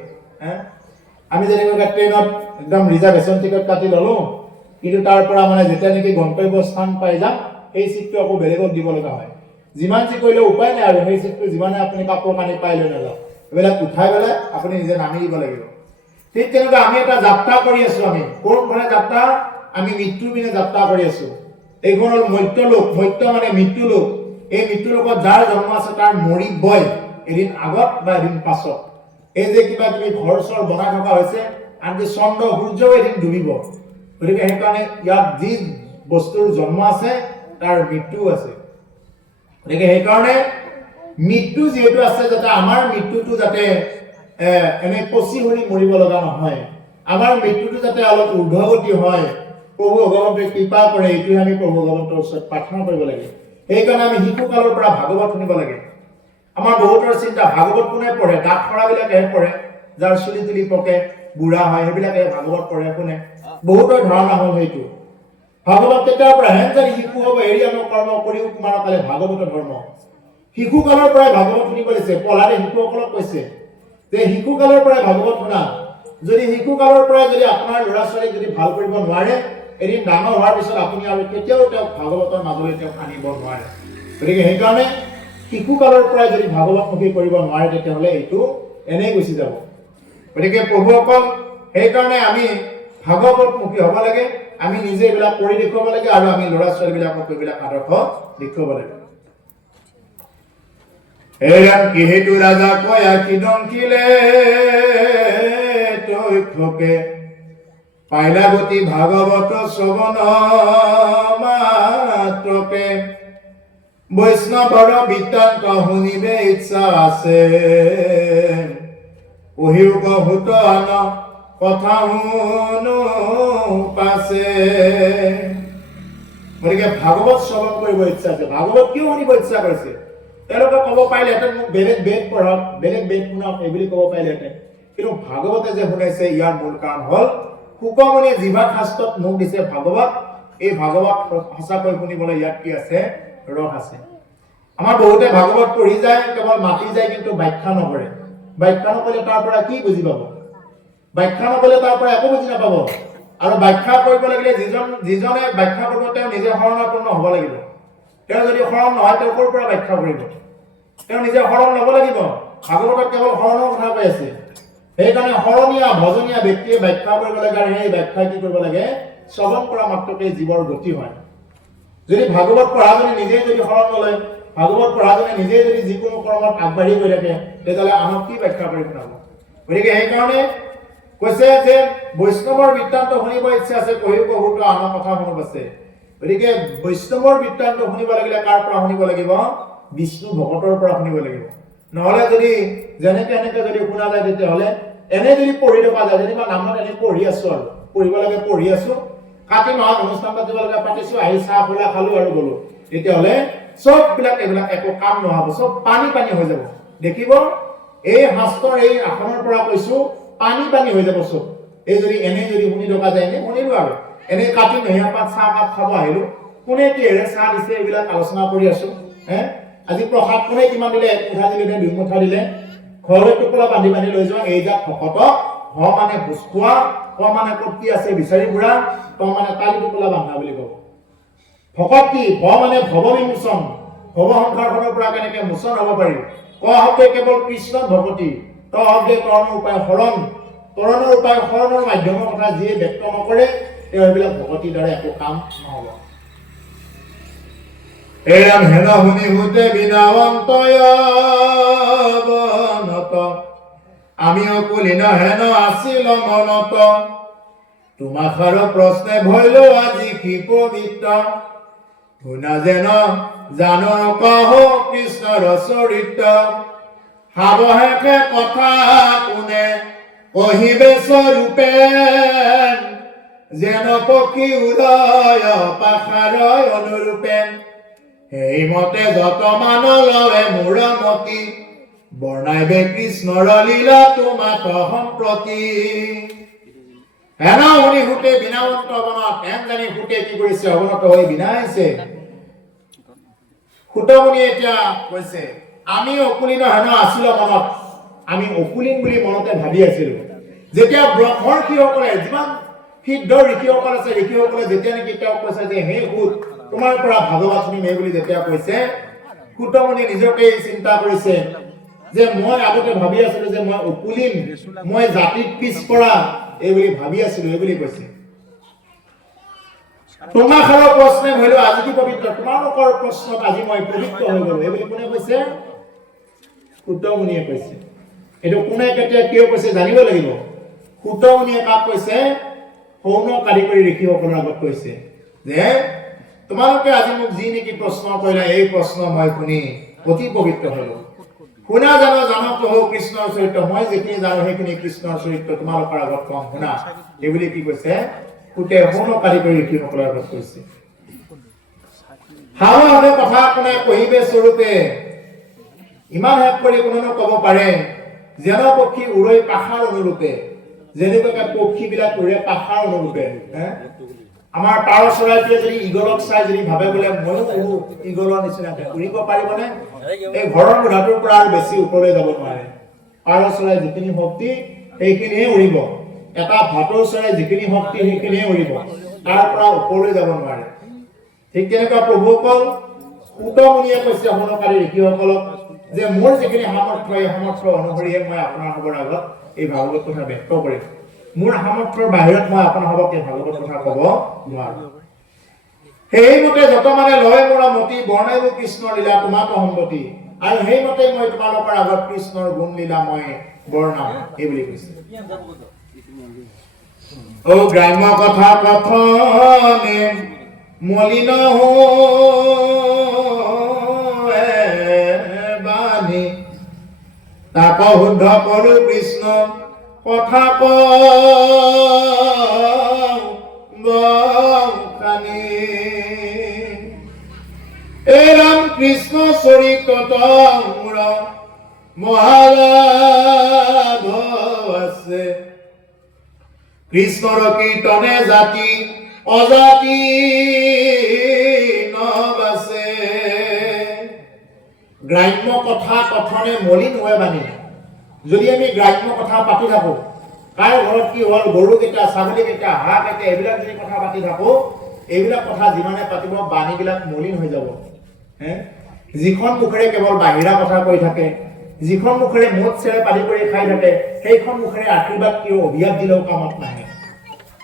আমি যেনেকৈ ট্ৰেইনত একদম ৰিজাৰ্ভেশ্যন টিকট কাটি ল'লো কিন্তু তাৰ পৰা মানে যেতিয়া নেকি গন্তব্য স্থান পাই যাম সেই চিটটো আকৌ বেলেগক দিব লগা হয় যিমান যি কৰিলে উপায় নাই আৰু সেই চিটটো যিমানে আপুনি কাপোৰ কানি পাই লৈ নাযাওক এইবিলাক উঠাই পেলাই আপুনি নিজে নামি দিব লাগিব ঠিক তেনেকুৱা আমি এটা যাত্ৰা কৰি আছো আমি কোনফালে যাত্ৰা আমি মৃত্যুৰ পিনে যাত্ৰা কৰি আছো এইখন হ'ল মৃত্যুলোক মৃত্যু মানে মৃত্যুলোক এই মৃত্যুলোকত যাৰ জন্ম আছে তাৰ মৰিবই এদিন আগত বা এদিন পাছত এই যে কিবা কিবি ঘৰ চৰ বনাই থকা হৈছে আনকি চন্দ্ৰ সূৰ্যও এদিন ডুবিব গতিকে সেইকাৰণে ইয়াত যি বস্তুৰ জন্ম আছে তাৰ মৃত্যু আছে গতিকে সেইকাৰণে মৃত্যু যিহেতু আছে যাতে আমাৰ মৃত্যুটো যাতে এনে পচি সৰি মৰিব লগা নহয় আমাৰ মৃত্যুটো যাতে অলপ ঊৰ্ধ্বগতি হয় প্ৰভু ভগৱন্তে কৃপা কৰে এইটোৱে আমি প্ৰভু ভগৱন্তৰ ওচৰত প্ৰাৰ্থনা কৰিব লাগে সেইকাৰণে আমি শিশুকালৰ পৰা ভাগৱত শুনিব লাগে আমাৰ বহুতৰ চিন্তা ভাগৱত কোনে পঢ়ে দাঁত সৰাবিলাকেহে পঢ়ে যাৰ চুলি তুলি পকে বুঢ়া হয় সেইবিলাকে ভাগৱত পঢ়ে শুনে বহুতৰ ধাৰণা হ'ল সেইটো ভাগৱত তেতিয়াৰ পৰা হেনজানি শিশু হ'ব এৰি আমাৰ কৰ্ম কৰিও কুমাৰ কালে ভাগৱত ধৰ্ম শিশুকালৰ পৰাই ভাগৱত শুনিব দিছে পঢ়াৰে শিশুসকলক কৈছে যে শিশুকালৰ পৰাই ভাগৱত শুনা যদি শিশুকালৰ পৰাই যদি আপোনাৰ ল'ৰা ছোৱালীক যদি ভাল কৰিব নোৱাৰে এদিন ডাঙৰ হোৱাৰ পিছত আপুনি আৰু কেতিয়াও তেওঁক ভাগৱতৰ মাজলৈ তেওঁক আনিব নোৱাৰে গতিকে সেইকাৰণে শিশুকালৰ পৰাই যদি ভাগৱতমুখী কৰিব নোৱাৰে তেতিয়াহ'লে এইটো এনেই গুচি যাব গতিকে প্ৰভুসকল সেইকাৰণে আমি ভাগৱতমুখী হ'ব লাগে আমি নিজে এইবিলাক কৰি দেখুৱাব লাগে আৰু আমি ল'ৰা ছোৱালীবিলাকক এইবিলাক আদৰ্শ দেখুৱাব লাগে এৰাম কিহেতু ৰাজা কয়া কি ডংকিলে তৈক্ষকে পাইলা গতি ভাগৱত শ্ৰৱণ মাত্ৰকে বৈষ্ণৱৰ বৃত্তান্ত শুনিবে ইচ্ছা আছে পঢ়িও কহুত আন কথা শুনো পাছে গতিকে ভাগৱত শ্ৰৱণ কৰিব ইচ্ছা আছে ভাগৱত কিয় শুনিব ইচ্ছা কৰিছে তেওঁলোকে ক'ব পাৰিলেহেঁতেন মোক বেলেগ বেদ পঢ়ক, বেলেগ বেদ শুনাওক এই বুলি ক'ব পাৰিলেহেঁতেন। কিন্তু ভাগৱতে যে শুনাইছে ইয়াৰ মূল কাৰণ হ'ল শুকমুনিয়ে জিভা শাস্ত্ৰত মোক দিছে ভাগৱত। এই ভাগৱত সঁচাকৈ শুনিবলৈ ইয়াত কি আছে? ৰস আছে। আমাৰ বহুতে ভাগৱত পঢ়ি যায়, কেৱল মাতি যায়, কিন্তু ব্যাখ্যা নকৰে। ব্যাখ্যা নকৰিলে তাৰ পৰা কি বুজি পাব? ব্যাখ্যা নকৰিলে তাৰ পৰা একো বুজি নাপাব। আৰু ব্যাখ্যা কৰিব লাগিলে যিজনে ব্যাখ্যা কৰিব তেওঁ নিজে শৰণাপন্ন হ'ব লাগিব। তেওঁ যদি শৰণ নহয় তেওঁ ক'ৰ পৰা ব্যাখ্যা কৰিব? তেওঁ নিজে শৰণ ল'ব লাগিব। ভাগৱতত কেৱল শৰণৰ কথা কৈ আছে। সেইকাৰণে শৰণীয়া ভজনীয়া ব্যক্তিয়ে ব্যাখ্যা কৰিব লাগে, আৰু সেই ব্যাখ্যা কি কৰিব লাগে? শ্ৰৱণ কৰা মাত্ৰকে জীৱৰ গতি হয়। যদি ভাগৱত পঢ়াজনে নিজেই যদি শৰণ নলয়, ভাগৱত পঢ়াজনে নিজেই যদি যিকোনো কৰ্মত আগবাঢ়ি গৈ থাকে, তেতিয়াহ'লে আনক কি ব্যাখ্যা কৰি শুনাব? গতিকে সেইকাৰণে কৈছে যে বৈষ্ণৱৰ বৃত্তান্ত শুনিব ইচ্ছা আছে, কহিও বহুত আনৰ কথা শুনিব আছে। গতিকে বৈষ্ণৱৰ বৃত্তান্ত শুনিব লাগিলে কাৰ পৰা শুনিব লাগিব? বিষ্ণু ভকতৰ পৰা শুনিব লাগিব। নহ'লে যদি যেনেকে এনেকে যদি শুনা যায়, তেতিয়াহ'লে এনে যদি পঢ়ি থকা যায়, যেনিবা নামত এনে পঢ়ি আছো আৰু পঢ়িব লাগে পঢ়ি আছো, কাতি মাহত অনুষ্ঠান পাতিব লাগে পাতিছো, আহি চাহ খোলা খালো আৰু গলো, তেতিয়াহ'লে চববিলাক এইবিলাক একো কাম নহ'ব, চব পানী পানী হৈ যাব। দেখিব এই শাস্ত্ৰৰ এই আসনৰ পৰা কৈছো পানী পানী হৈ যাব চব। এই যদি এনে যদি শুনি থকা যায়, এনে শুনিলো আৰু এনে কাতি মহীয়া পাত চাহ কাপ খাব আহিলো, কোনে কিহেৰে চাহ দিছে এইবিলাক আলোচনা কৰি আছো। আজি প্ৰসাদ কোনে কিমান দিলে, এক মুঠা দিলে নে দুই মুঠা দিলে, ঘৰলৈ টোপোলা বান্ধি বান্ধি লৈ যোৱা। এই জাত ভকতক হ মানে ভোজ খোৱা, ক মানে ক'ত কি আছে বিচাৰি ফুৰা, ত মানে তালি টোপোলা বান্ধা বুলি কব। ভকত কি? ভ মানে ভৱ বিমোচন, ভৱ সংসাৰখনৰ পৰা কেনেকে মোচন হ'ব পাৰি। ক শব্দে কেৱল কৃষ্ণ ভকতি, ত শব্দে তৰণৰ উপায় শৰণ, তৰণৰ উপায় শৰণৰ মাধ্যমৰ কথা যিয়ে ব্যক্ত নকৰে, তেওঁ এইবিলাক ভকতিৰ দ্বাৰা একো কাম নহ'ব। এৰাম হেন শুনি হুতে বিনাৱন্তয়বনত, আমি অকুলিন হেন আছিল মনত, তোমাখাৰ প্ৰশ্নে ভৈল আজি কি পবিত্ৰ, শুনা যেন জানো কহ কৃষ্ণৰ চৰিত্ৰ, সাৱহেকে কথা কোনে কহিবে স্বৰূপে, যেন পক্ষী উদয় পাখাৰয় অনুৰূপে, সেইমতে যত মান লৱে মোৰ মতি, বৰ্ণাইবে কৃষ্ণৰ লীলা তোমাক সম্প্ৰতি। হেন শুনি সুতে বিনাৱন্ত অৱনত, হেন জানি সুতে কি কৰিছে? অৱনত হৈ বিনাইছে। সুতমুনি এতিয়া কৈছে আমি অকুলিন হেন আছিল মনত, আমি অকুলিন বুলি মনতে ভাবি আছিলো। যেতিয়া ব্ৰহ্মৰ্ষিসকলে, যিমান সিদ্ধ ঋষিসকল আছে, ঋষিসকলে যেতিয়া নেকি তেওঁক কৈছে যে হে সুত, তোমাৰ পৰা ভাগৱত শুনিম এই বুলি যেতিয়া কৈছে, সুতমুনি নিজকে চিন্তা কৰিছে যে মই আগতে ভাবি আছিলো যে মই অকুলিন, মই জাতিত পিছপৰা এই বুলি ভাবি আছিলো, এই বুলি কৈছে। তোমাখাৰ প্ৰশ্নে হলো আজি কি পবিত্ৰ, তোমালোকৰ প্ৰশ্নত আজি মই পবিত্ৰ হৈ গলো, এই বুলি কোনে কৈছে? সুতমুনিয়ে কৈছে। এইটো কোনে কেতিয়া কিয় কৈছে জানিব লাগিব। সুতমুনিয়ে কাক কৈছে? সৌনক আদি কৰি ঋষিসকলৰ আগত কৈছে যে তোমালোকে আজি মোক যি নেকি প্ৰশ্ন কৰিলা, এই প্ৰশ্ন মই শুনি অতি পবিত্ৰ হলো। শুনা জানো জানক কহো কৃষ্ণৰ চৰিত্ৰ, মই যিখিনি জানো সেইখিনি কৃষ্ণৰ চৰিত্ৰ তোমালোকৰ আগত কম শুনা, এই বুলি কি কৈছে? সুতে সৌনক আদি কৰি ঋষিসকলৰ আগত কৈছে। সাৱহে কথা কোনে কহিবে স্বৰূপে, ইমান শেষ কৰি কোনেনো ক'ব পাৰে, যেন পক্ষী উৰৈ পাখাৰ অনুৰূপে, যেনেকৈ পক্ষীবিলাক উৰে পাখাৰ অনুৰূপে। আমাৰ পাৰ চৰাইটোৱে যদি ইগলক চাই যদি ভাবে বোলে ময়ো উৰো ইগলৰ নিচিনাকে, উৰিব পাৰিবনে? এই ঘৰৰ মুধাটোৰ পৰা আৰু বেছি ওপৰলৈ যাব নোৱাৰে। পাৰ চৰাই যিখিনি শক্তি সেইখিনিহে উৰিব, এটা ভাটৌ চৰাই যিখিনি শক্তি সেইখিনিহে উৰিব, তাৰ পৰা ওপৰলৈ যাব নোৱাৰে। ঠিক তেনেকুৱা প্ৰভুসকল সুতমুনিয়ে কৈছে সৌনকাৰী ঋষিসকলক যে মোৰ যিখিনি সামৰ্থ্য, এই সামৰ্থ্য অনুসৰিহে মই আপোনালোকৰ আগত এই ভাগৱত কথা ব্যক্ত কৰিম। মোৰ সামৰ্থ্যৰ বাহিৰত মই আপোনালোকক এই ভাগৱত কথা ক'ব নোৱাৰো। সেইমতে যত মানে লয় মোৰ মতি, বৰ্ণাইব কৃষ্ণৰ লীলা তোমাক সম্পত্তি, আৰু সেইমতে মই তোমালোকৰ আগত কৃষ্ণৰ গুণ লীলা মই বৰ্ণাম, এই বুলি কৈছে। ও গ্ৰাম্য কথা কথনে মলিন বাণী, তাক শুদ্ধ কৰো কৃষ্ণ কথা কানি, এ ৰাম কৃষ্ণ চৰিত্ৰ জগত মোৰ মহালাভ আছে কৃষ্ণৰ কীৰ্তনে জাতি অজাতি নবাছে গ্ৰাম্য কথা কথনে মলিন হয় বাণী যদি আমি গ্ৰাম্য কথা পাতি থাকো কাৰ ঘৰত কি হ'ল গৰু কেইটা ছাগলী কেইটা হাঁহ কেইটা এইবিলাক যদি কথা পাতি থাকো এইবিলাক কথা যিমানে পাতিব বাণীবিলাক মলিন হৈ যাব যিখন মুখেৰে কেৱল বাহিৰা কথা কৈ থাকে যিখন মুখেৰে মদ চেৰে পানী কৰি খাই থাকে সেইখন মুখেৰে আশীৰ্বাদ কিয় অভিয়াপ দিলেও কামত নাহে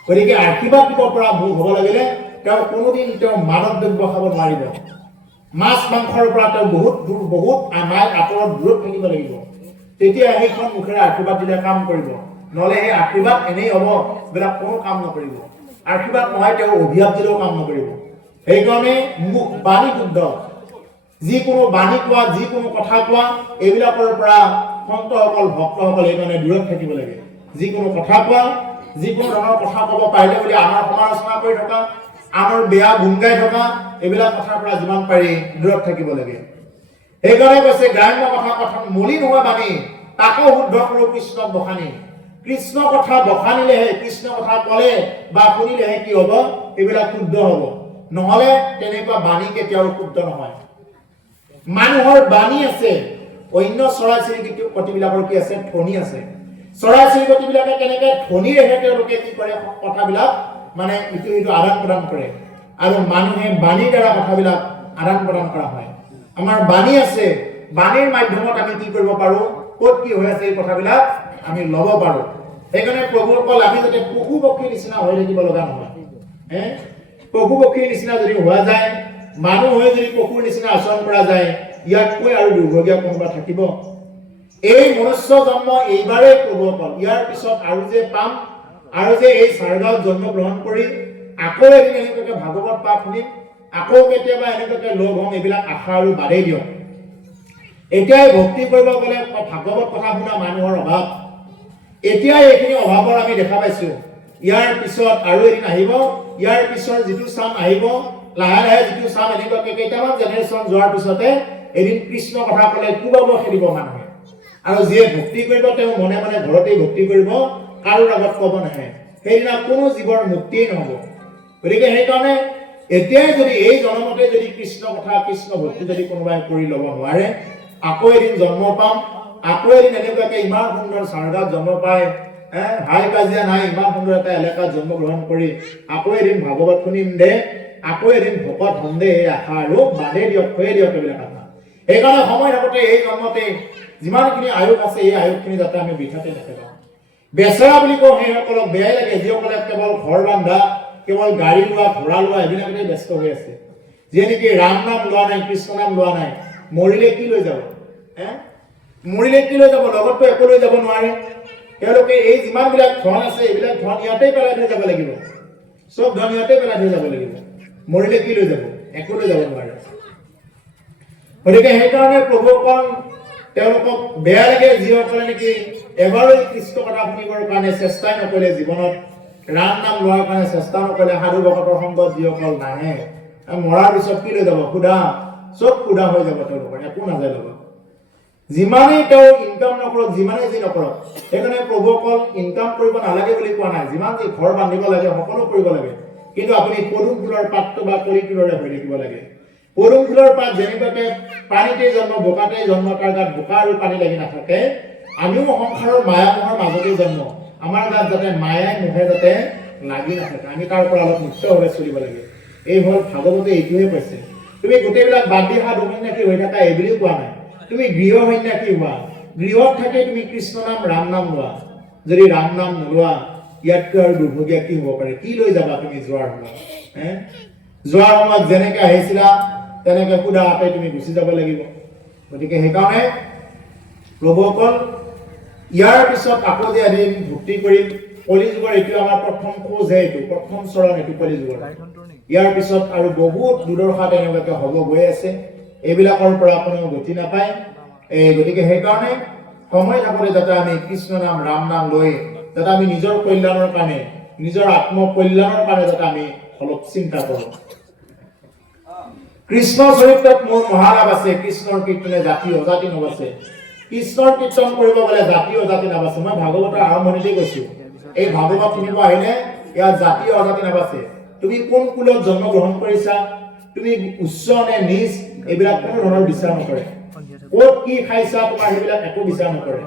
গতিকে আশীৰ্বাদ দিব পৰা মুখ হ'ব লাগিলে তেওঁ কোনোদিন তেওঁ মাদক দ্ৰব্য খাব নোৱাৰিব মাছ মাংসৰ পৰা তেওঁ বহুত আমাৰ আঁতৰত দূৰত থাকিব লাগিব তেতিয়া সেইখন মুখেৰে আশীৰ্বাদ দিলে কাম কৰিব নহ'লে সেই আশীৰ্বাদ এনেই হ'ব এইবিলাক কোনো কাম নকৰিব আশীৰ্বাদ নহয় তেওঁ অভিয়াপ দিলেও কাম নকৰিব সেইকাৰণে মুখ বাণী শুদ্ধ যিকোনো বাণী কোৱা যিকোনো কথা কোৱা এইবিলাকৰ পৰা সন্তসকল ভক্তসকল এইকাৰণে দূৰত থাকিব লাগে যিকোনো কথা কোৱা যিকোনো ধৰণৰ কথা ক'ব পাৰিলে বুলি আমাৰ সমালোচনা কৰি থকা আমাৰ বেয়া গুণ গাই থকা এইবিলাক কথাৰ পৰা যিমান পাৰি দূৰত থাকিব লাগে সেইকাৰণে কৈছে গ্ৰাম্য কথা কথা মলিন হোৱা বাণী তাকো শুদ্ধ কৰোঁ কৃষ্ণক বখানি কৃষ্ণ কথা বখানিলেহে কৃষ্ণ কথা ক'লে বা শুনিলেহে কি হ'ব এইবিলাক শুদ্ধ হ'ব নহ'লে তেনেকুৱা বাণী কেতিয়াও শুদ্ধ নহয় মানুহৰ বাণী আছে অন্য চৰাই চিৰিকটিবিলাকৰ কি আছে ধ্বনি আছে চৰাই চিৰিকটিবিলাকে কেনেকৈ ধ্বনিৰেহে তেওঁলোকে কি কৰে কথাবিলাক মানে ইটো সিটো আদান প্ৰদান কৰে আৰু মানুহে বাণীৰ দ্বাৰা কথাবিলাক আদান প্ৰদান কৰা হয় আমাৰ বাণী আছে বাণীৰ মাধ্যমত আমি কি কৰিব পাৰোঁ ক'ত কি হৈ আছে এই কথাবিলাক আমি ল'ব পাৰোঁ সেইকাৰণে প্ৰভুসকল আমি যাতে পশু পক্ষীৰ নিচিনা হৈ থাকিব লগা নহয় পশু পক্ষীৰ নিচিনা যদি হোৱা যায় মানুহ হৈ যদি পশুৰ নিচিনা আচৰণ কৰা যায় ইয়াতকৈ আৰু দুৰ্ভগীয়া কোনোবা থাকিব এই মনুষ্য জন্ম এইবাৰেই প্ৰভুসকল ইয়াৰ পিছত আৰু যে পাম আৰু যে এই স্বৰ্গত জন্ম গ্ৰহণ কৰি আকৌ এদিন এনেকুৱাকে ভাগৱত পাঠ শুনিম আকৌ কেতিয়াবা এনেকুৱাকে লগ হ'ম এইবিলাক আশা আৰু বাদেই দিয়ক এতিয়াই ভক্তি কৰিব গ'লে ভাগৱত কথা শুনা মানুহৰ অভাৱ এতিয়াই এইখিনি অভাৱৰ আমি দেখা পাইছোঁ ইয়াৰ পিছত আৰু এদিন আহিব ইয়াৰ পিছৰ যিটো চাম আহিব লাহে লাহে যিটো চাম এনেকুৱাকে কেইটামান জেনেৰেশ্যন যোৱাৰ পিছতে এদিন কৃষ্ণ কথা ক'লে কোবাব খেলিব মানুহে আৰু যিয়ে ভক্তি কৰিব তেওঁ মনে মনে ঘৰতেই ভক্তি কৰিব কাৰোৰ আগত ক'ব নাহে সেইদিনা কোনো জীৱৰ মুক্তিয়েই নহ'ব গতিকে সেইকাৰণে এতিয়াই যদি এই জন্মতে যদি কৃষ্ণ কথা কৃষ্ণ ভক্তি যদি কোনোবাই কৰি ল'ব নোৱাৰে আকৌ এদিন জন্ম পাম আকৌ এদিন এনেকুৱাকে ইমান সুন্দৰ স্বৰ্গত জন্ম পায় হাই কাজিয়া নাই ইমান সুন্দৰ এটা এলেকাত জন্মগ্ৰহণ কৰি আকৌ এদিন ভাগৱত শুনিম দে আকৌ এদিন ভকত হ'ম দে এই আশা আৰু বাদে দিয়ক থৈয়ে দিয়ক এইবিলাক কথা সেইকাৰণে সময় থাকোঁতে এই জন্মতে যিমানখিনি আয়ুস আছে এই আয়ুসখিনি যাতে আমি বৃথাতে নেপেলাওঁ বেচেৰা বুলি কওঁ সেইসকলক বেয়াই লাগে যিসকলে কেৱল ঘৰ বান্ধা কেৱল গাড়ী লোৱা ঘোঁৰা লোৱা এইবিলাকতে ব্যস্ত হৈ আছে যিয়ে নেকি ৰাম নাম লোৱা নাই কৃষ্ণ নাম লোৱা নাই মৰিলে কি লৈ যাব মৰিলে কি লৈ যাব লগততো একো লৈ যাব নোৱাৰে তেওঁলোকে এই যিমানবিলাক ধন আছে এইবিলাক ধন ইয়াতেই পেলাই থৈ যাব লাগিব চব ধন ইয়াতেই পেলাই থৈ যাব লাগিব মৰিলে কি লৈ যাব একো লৈ যাব নোৱাৰে গতিকে সেইকাৰণে প্ৰভুসকল তেওঁলোকক বেয়া লাগে যিসকলে নেকি এবাৰো কৃষ্ণ কথা শুনিবৰ কাৰণে চেষ্টাই নকৰিলে জীৱনত ৰাম নাম লোৱাৰ কাৰণে চেষ্টা নকৰিলে সাধু ভকতৰ সংগত যিসকল নাহে মৰাৰ পিছত কি লৈ যাব সুধা চব সুধা হৈ যাব তেওঁলোকৰ একো নাযায় লগত যিমানেই তেওঁ ইনকাম নকৰক যিমানেই যি নকৰক সেইকাৰণে প্ৰভুসকল ইনকাম কৰিব নালাগে বুলি কোৱা নাই যিমান যি ঘৰ বান্ধিব লাগে সকলো কৰিব লাগে কিন্তু আপুনি পদুম ফুলৰ পাতটো বা কলি ফুলৰে হৈ থাকিব লাগে পদুম ফুলৰ পাত যেনেকুৱাকে পানীতেই জন্ম বোকাতেই জন্ম তাৰ গাত বোকা আৰু পানী লাগি নাথাকে আমিও সংসাৰৰ মায়া মোহৰ মাজতেই জন্ম আমাৰ গাত যাতে মায়াই মোহে যাতে লাগি নাথাকে আমি তাৰ পৰা অলপ মুক্তভাৱে চলিব লাগে এই হ'ল ভাগৱতে এইটোৱে কৈছে তুমি গোটেইবিলাক বাদ দি সাধু সন্যাসী হৈ থাকা এইবুলিও কোৱা নাই তুমি গৃহ সন্যাসী হোৱা গৃহত থাকি তুমি কৃষ্ণ নাম ৰাম নাম লোৱা যদি ৰাম নাম নোলোৱা ইয়াতকৈ আৰু দুৰ্ভগীয়া কি হ'ব পাৰে কি লৈ যাবা তুমি যোৱাৰ সময়ত যোৱাৰ সময়ত যেনেকৈ আহিছিলা তেনেকৈ সুধা হাতে তুমি গুচি যাব লাগিব গতিকে সেইকাৰণে প্ৰভুসকল ইয়াৰ পিছত আকৌ যে এদিন ভক্তি কৰিম কলিযুগৰ এইটো আমাৰ প্ৰথম খোজহে এইটো প্ৰথম চৰণ এইটো কলিযুগৰ ইয়াৰ পিছত আৰু বহুত দুৰ্দশা তেনেকুৱাকৈ হ'ব গৈ আছে এইবিলাকৰ পৰা কোনো গতি নাপায় গতিকে সেইকাৰণে সময় থাকোঁতে যাতে আমি কৃষ্ণ নাম ৰাম নাম লৈ যাতে আমি নিজৰ কল্যাণৰ কাৰণে নিজৰ আত্ম কল্যাণৰ কাৰণে যাতে আমি অলপ চিন্তা কৰোঁ কৃষ্ণ চৰিত্ৰত মোৰ মহালাভ আছে কৃষ্ণৰ কীৰ্তনে জাতি অজাতি নবাছে কৃষ্ণৰ কীৰ্তন কৰিব গ'লে জাতি অজাতি নাবাছে মই ভাগৱতৰ আৰম্ভণিতে কৈছো এই ভাগৱত শুনিব আহিলে ইয়াত জাতি অজাতি নাবাছে তুমি কোন কুলত জন্মগ্ৰহণ কৰিছা তুমি উচ্চ নে নিচ এইবিলাক কোনো ধৰণৰ বিচাৰ নকৰে ক'ত কি খাইছা তোমাৰ সেইবিলাক একো বিচাৰ নকৰে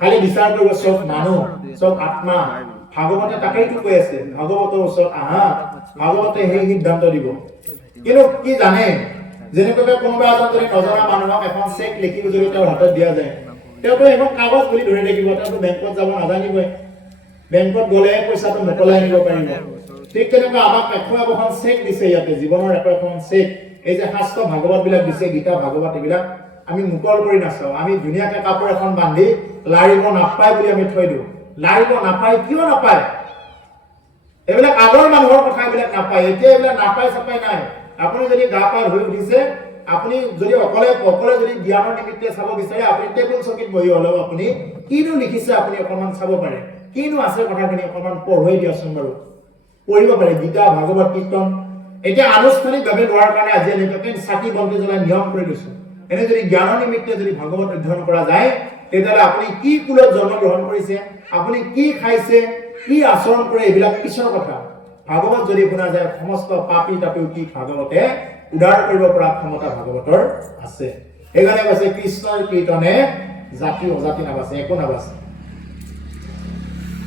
খালি বিচাৰ কৰিব চব মানুহ চব আত্মা ভাগৱতে তাকেইতো কৈ আছে ভাগৱতৰ ওচৰত আহা ভাগৱতে সেই সিদ্ধান্ত দিব কিন্তু কি জানে যেনেকৈ কোনোবা এজন যদি নজনা মানুহক এখন চেক লিখি যদি তেওঁৰ হাতত দিয়া যায় তেওঁতো এখন কাগজ বুলি ধৰি থাকিব তেওঁতো বেংকত যাব নাজানিবই বেংকত গ'লে পইচাটো মোকলাই আনিব পাৰিব ঠিক তেনেকুৱা আমাক এখন চেক দিছে ইয়াতে জীৱনৰ এখন চেক এই যে শাস্ত্ৰ ভাগৱত বিলাক দিছে গীতা ভাগৱত এইবিলাক আমি মুকল কৰি নাচাওঁ আমি ধুনীয়াকৈ কাপোৰ এখন বান্ধি লাৰিব নাপায় বুলি আমি থৈ দিওঁ লাৰিব নাপায় কিয় নাপায় এইবিলাক আগৰ মানুহৰ কথা এইবিলাক নাপায় এতিয়া এইবিলাক নাপায় চাপাই নাই আপুনি যদি গা পা ধুই উঠিছে আপুনি যদি অকলে যদি জ্ঞানৰ নিমিত্তে চাব বিচাৰে আপুনি টেবুল চকীত বহি হ'লেও আপুনি কিনো লিখিছে আপুনি অকণমান চাব পাৰে কিনো আছে কথাখিনি অকণমান পঢ়ুৱাই দিয়াচোন বাৰু পঢ়িব পাৰে গীতা ভাগৱত কীৰ্তন এতিয়া আনুষ্ঠানিকভাৱে লোৱাৰ কাৰণে আজি এনেকৈ চাকি বন্তি জ্বলাই নিয়ম কৰি দিছো এনে যদি জ্ঞানৰ নিমিত্তে যদি ভাগৱত অধ্যয়ন কৰা যায় তেতিয়াহ'লে আপুনি কি কুলত জন্মগ্ৰহণ কৰিছে আপুনি কি খাইছে কি আচৰণ কৰে এইবিলাক পিছৰ কথা ভাগৱত যদি শুনা যায় সমস্ত পাপী তাপিও কি ভাগৱতে উদ্ধাৰ কৰিব পৰা ক্ষমতা ভাগৱতৰ আছে সেইকাৰণে কৈছে কৃষ্ণৰ কীৰ্তনে জাতি অজাতি নাবাছে একো নাবাছে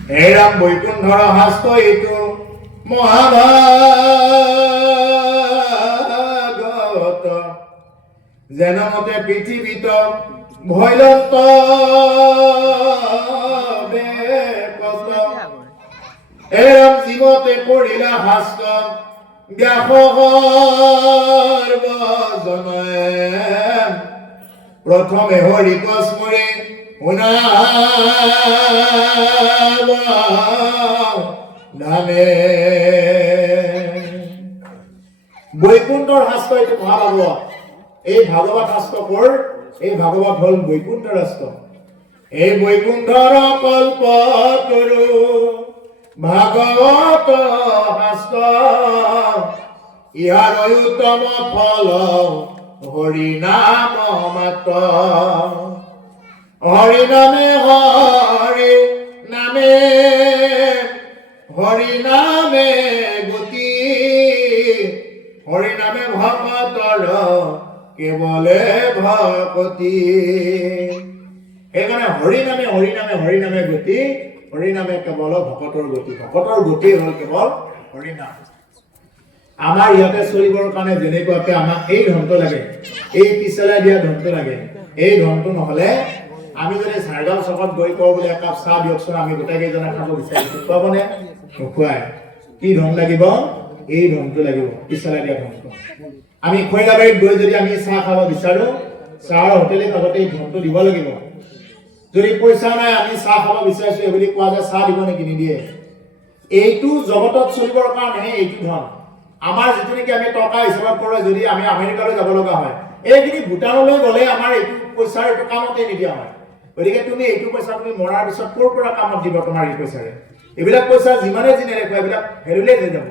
হে ৰাম বৈকুণ্ঠৰ শাস্ত্ৰ এইটো মহাভাগৱত যেন মতে পৃথিৱীত ভৈলন্ত এৰম জীবতে পড়িলা হাস্ত ব্যাপকৰ্বজনয়ে প্ৰথমে হৰি কসমৰে নামে বৈকুণ্ঠৰ শাস্ত্ৰ এইটো মহাভাগৱত এই ভাগৱত শাস্ত্ৰ কৰ এই ভাগৱত হল বৈকুণ্ঠ শাস্ত্ৰ এই বৈকুণ্ঠৰ কল্প তৰু ভাগৱত শাস্ত্ৰ ইয়াৰ উত্তম ফল হৰি নাম মাত্ৰ হৰি নামে গতি হৰি নামে ভকতৰ কেৱলে ভকতি সেইকাৰণে হৰি নামে গতি হৰি নামে কেৱল ভকতৰ গতি হ'ল কেৱল হৰি নাম আমাৰ ইয়াতে চলিবৰ কাৰণে যেনেকুৱাকে আমাক এই ধনটো লাগে এই পিছলাই দিয়া ধনটো লাগে এই ধনটো নহলে আমি যদি চাৰগাঁও চকত গৈ কওঁ বোলে একাপ চাহ দিয়কচোন আমি গোটেইকেইজনে খাব বিচাৰিছো খুৱাবনে নোখোৱাই কি ধন লাগিব এই ধনটো লাগিব পিছলাই দিয়া ধনটো আমি খৈৰাবাৰীত গৈ যদি আমি চাহ খাব বিচাৰো চাহৰ হোটেলত আগতে এই ধনটো দিব লাগিব যদি পইচা নাই আমি চাহ খাব বিচাৰিছো বুলি কোৱা যায় চাহ দিব নেকি নিদিয়ে এইটো জগতত চলিবৰ কাৰণে এইটো ধন আমাৰ যিটো নেকি আমি টকা হিচাপত কৰোঁ যদি আমি আমেৰিকালৈ যাব লগা হয় এইখিনি ভূটানলৈ গ'লে আমাৰ এইটো পইচাৰ এইটো কামতে নিদিয়া হয় গতিকে তুমি এইটো পইচা তুমি মৰাৰ পিছত ক'ৰ পৰা কামত দিব তোমাৰ এই পইচাৰে এইবিলাক পইচা যিমানে যি নেদেখুৱা এইবিলাক হেৰুলে হৈ যাব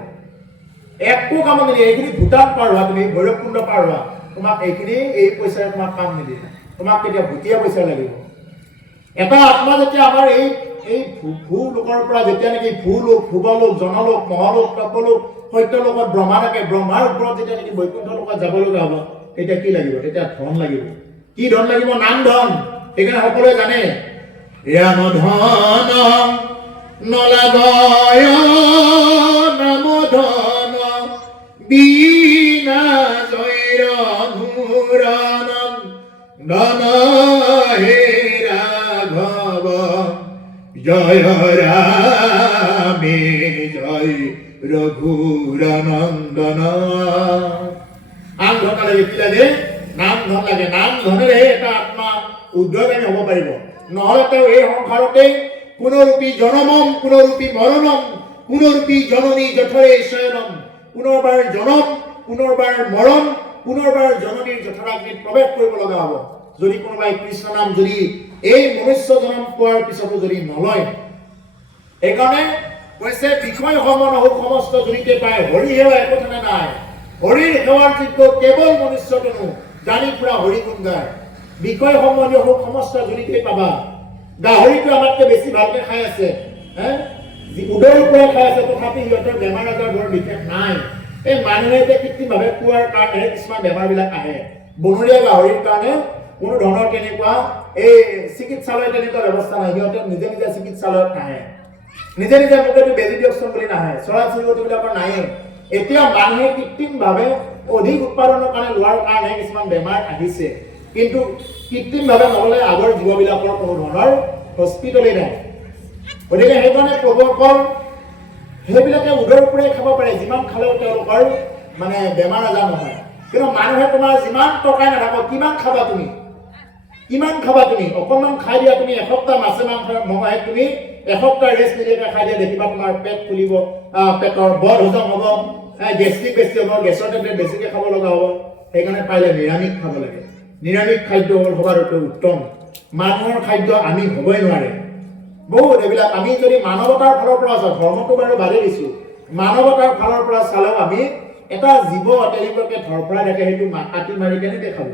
একো কামত নিদিয়ে এইখিনি ভূটান পাৰ হোৱা তুমি ভৈৰৱকুণ্ড পাৰ হোৱা তোমাক এইখিনি এই পইচাৰে তোমাক কাম নিদিয়ে তোমাক কেতিয়া ভূতীয়া পইচা লাগিব এটা আত্মা যেতিয়া আমাৰ এই ভূ লোকৰ পৰা যেতিয়া নেকি ভূলোক ভুৱলোক জনলোক মহালোক তপলোক সত্যলোকত ব্ৰহ্মা থাকে ব্ৰহ্মাৰ ওপৰত যেতিয়া নেকি বৈকুণ্ঠ লোকত যাব লগা হ'ব তেতিয়া কি লাগিব তেতিয়া ধন লাগিব কি ধন লাগিব নাম ধন সেইকাৰণে সকলোৱে জানে ৰাম ধন নলাগয় নাম ধন বিনা জৈৰ ধুৰণ ধন হে ৰাঘব জয় ৰামে জয় ৰঘুৰানন্দন আন ধন লাগে কি লাগে নাম ধন লাগে নাম ধনেৰে এটা আত্মা উদ্যোগামী হ'ব পাৰিব নহ'লে তেওঁ এই সংসাৰতে পুনৰূপী জনমম পুনৰূপী মৰণম পুনৰূপী জননী জঠৰে শয়নম পুনৰবাৰ জনম পুনৰবাৰ মৰণ পুনৰবাৰ জননীৰ জঠৰাগ্নিত প্ৰৱেশ কৰিব লগা হ'ব যদি কোনোবাই কৃষ্ণ নাম যদি এই মনুষ্য জন্ম পোৱাৰ পিছতো যদি নলয় সেইকাৰণে কৈছে বিষয় সমন হওক সমস্ত জনিতে পায় হৰি হেৱা একো নাই হৰিৰ সেৱাৰ যোগ্য কেৱল মনুষ্যতনো জানি ফুৰা হৰি গুণ গায় বিষয় সম্বন্ধীয় সুখ সমস্ত জড়িতে পাবা গাহৰিটো আমাতকৈ বেছি ভালকে খাই আছে উদৰ পৰা খাই আছে তথাপি সিহঁতৰ বেমাৰ আজাৰ বৰ বিশেষ নাই এই মানুহে যে কৃত্ৰিমভাৱে খোৱাৰ কাৰণে কিছুমান বেমাৰবিলাক আহে বনৰীয়া গাহৰিৰ কাৰণে কোনো ধৰণৰ তেনেকুৱা এই চিকিৎসালয় তেনেকুৱা ব্যৱস্থা নাই সিহঁতে নিজে নিজে চিকিৎসালয়ত নাহে নিজে নিজে মুখেদি বেজি দিয়কচোন বুলি নাহে চৰাই চিৰিকটিবিলাকৰ নাহে এতিয়া মানুহে কৃত্ৰিমভাৱে অধিক উৎপাদনৰ কাৰণে লোৱাৰ কাৰণে কিছুমান বেমাৰ আহিছে কিন্তু কৃত্ৰিমভাৱে নহ'লে আগৰ জীৱবিলাকৰ কোনো ধৰণৰ হস্পিটেলেই নাই গতিকে সেইকাৰণে প্ৰভুসকল সেইবিলাকে উদৰ পৰাই খাব পাৰে যিমান খালেও তেওঁলোকৰ মানে বেমাৰ আজাৰ নহয় কিন্তু মানুহে তোমাৰ যিমান টকাই নাথাকক কিমান খাবা তুমি অকণমান খাই দিয়া তুমি এসপ্তাহ মাছে মাংস মঙহে তুমি এসপ্তাহ ৰেষ্ট নিদিয়াকৈ খাই দিয়া দেখিবা তোমাৰ পেট ফুলিব পেটৰ বদ হজম হ'ব গেষ্ট্ৰিক বেছি হ'ব গেছৰ টেবলেট বেছিকৈ খাব লগা হ'ব সেইকাৰণে পাৰিলে নিৰামিষ খাব লাগে নিৰামিষ খাদ্য হ'ল সবাতোকৈ উত্তম মানুহৰ খাদ্য আমি হ'বই নোৱাৰে বহুত এইবিলাক আমি যদি মানৱতাৰ ফালৰ পৰা চাওঁ ধৰ্মটো বাৰু বাদেই দিছোঁ মানৱতাৰ ফালৰ পৰা চালেও আমি এটা জীৱ তেনেকুৱাকৈ ধৰফৰাই থাকে সেইটো কাটি মাৰি কেনেকৈ খাব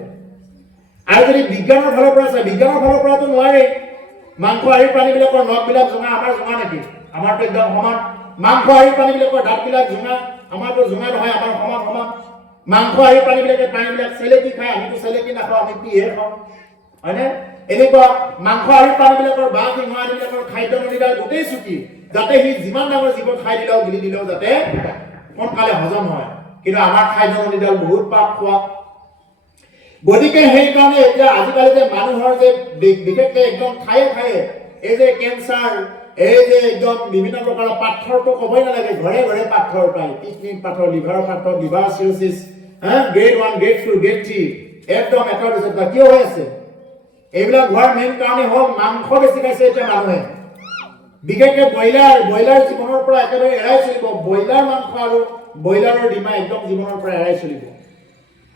আৰু যদি বিজ্ঞানৰ ফালৰ পৰা চাই বিজ্ঞানৰ ফালৰ পৰাতো নোৱাৰে মাংস হাঁহৰ প্ৰাণীবিলাকৰ নখবিলাক জোঙা আমাৰ জোঙা নেকি আমাৰতো একদম সমান মাংস হাঁহৰ প্ৰাণীবিলাকৰ দাঁতবিলাক জোঙা আমাৰতো জোঙা নহয় আমাৰ সমান মাংস হাঁহৰ প্ৰাণীবিলাক চেলেকি খায় আমিতো চেলেকি নাখাওঁ আমি পিহে খাওঁ হয়নে এনেকুৱা মাংস হাঁহৰ প্ৰাণীবিলাকৰ বাঘ সিংহ আদিবিলাকৰ খাদ্য নলীডাল গোটেই চুটি যাতে সি যিমান ডাঙৰ জীৱ খাই দিলেও গিলি দিলেও যাতে সোনকালে হজম হয় কিন্তু আমাৰ খাদ্য নলীডাল বহুত পাপ খোৱা গতিকে সেইকাৰণে এতিয়া আজিকালি যে মানুহৰ যে বিশেষকৈ একদম ঠায়ে এই যে কেঞ্চাৰ এই যে একদম বিভিন্ন প্ৰকাৰৰ পাথৰটো ক'বই নালাগে ঘৰে ঘৰে পাথৰ পায় কিডনী পাথৰ লিভাৰৰ পাথৰ liver cirrhosis grade 1 grade 2 grade 3 একদম এটাৰ পিছত কিয় হৈ আছে এইবিলাক হোৱাৰ মেইন কাৰণে হ'ল মাংস বেছি খাইছে এতিয়া মানুহে বিশেষকৈ ব্ৰইলাৰ জীৱনৰ পৰা একেবাৰে এৰাই চলিব ব্ৰইলাৰ মাংস আৰু ব্ৰইলাৰৰ ডিমা একদম জীৱনৰ পৰা এৰাই চলিব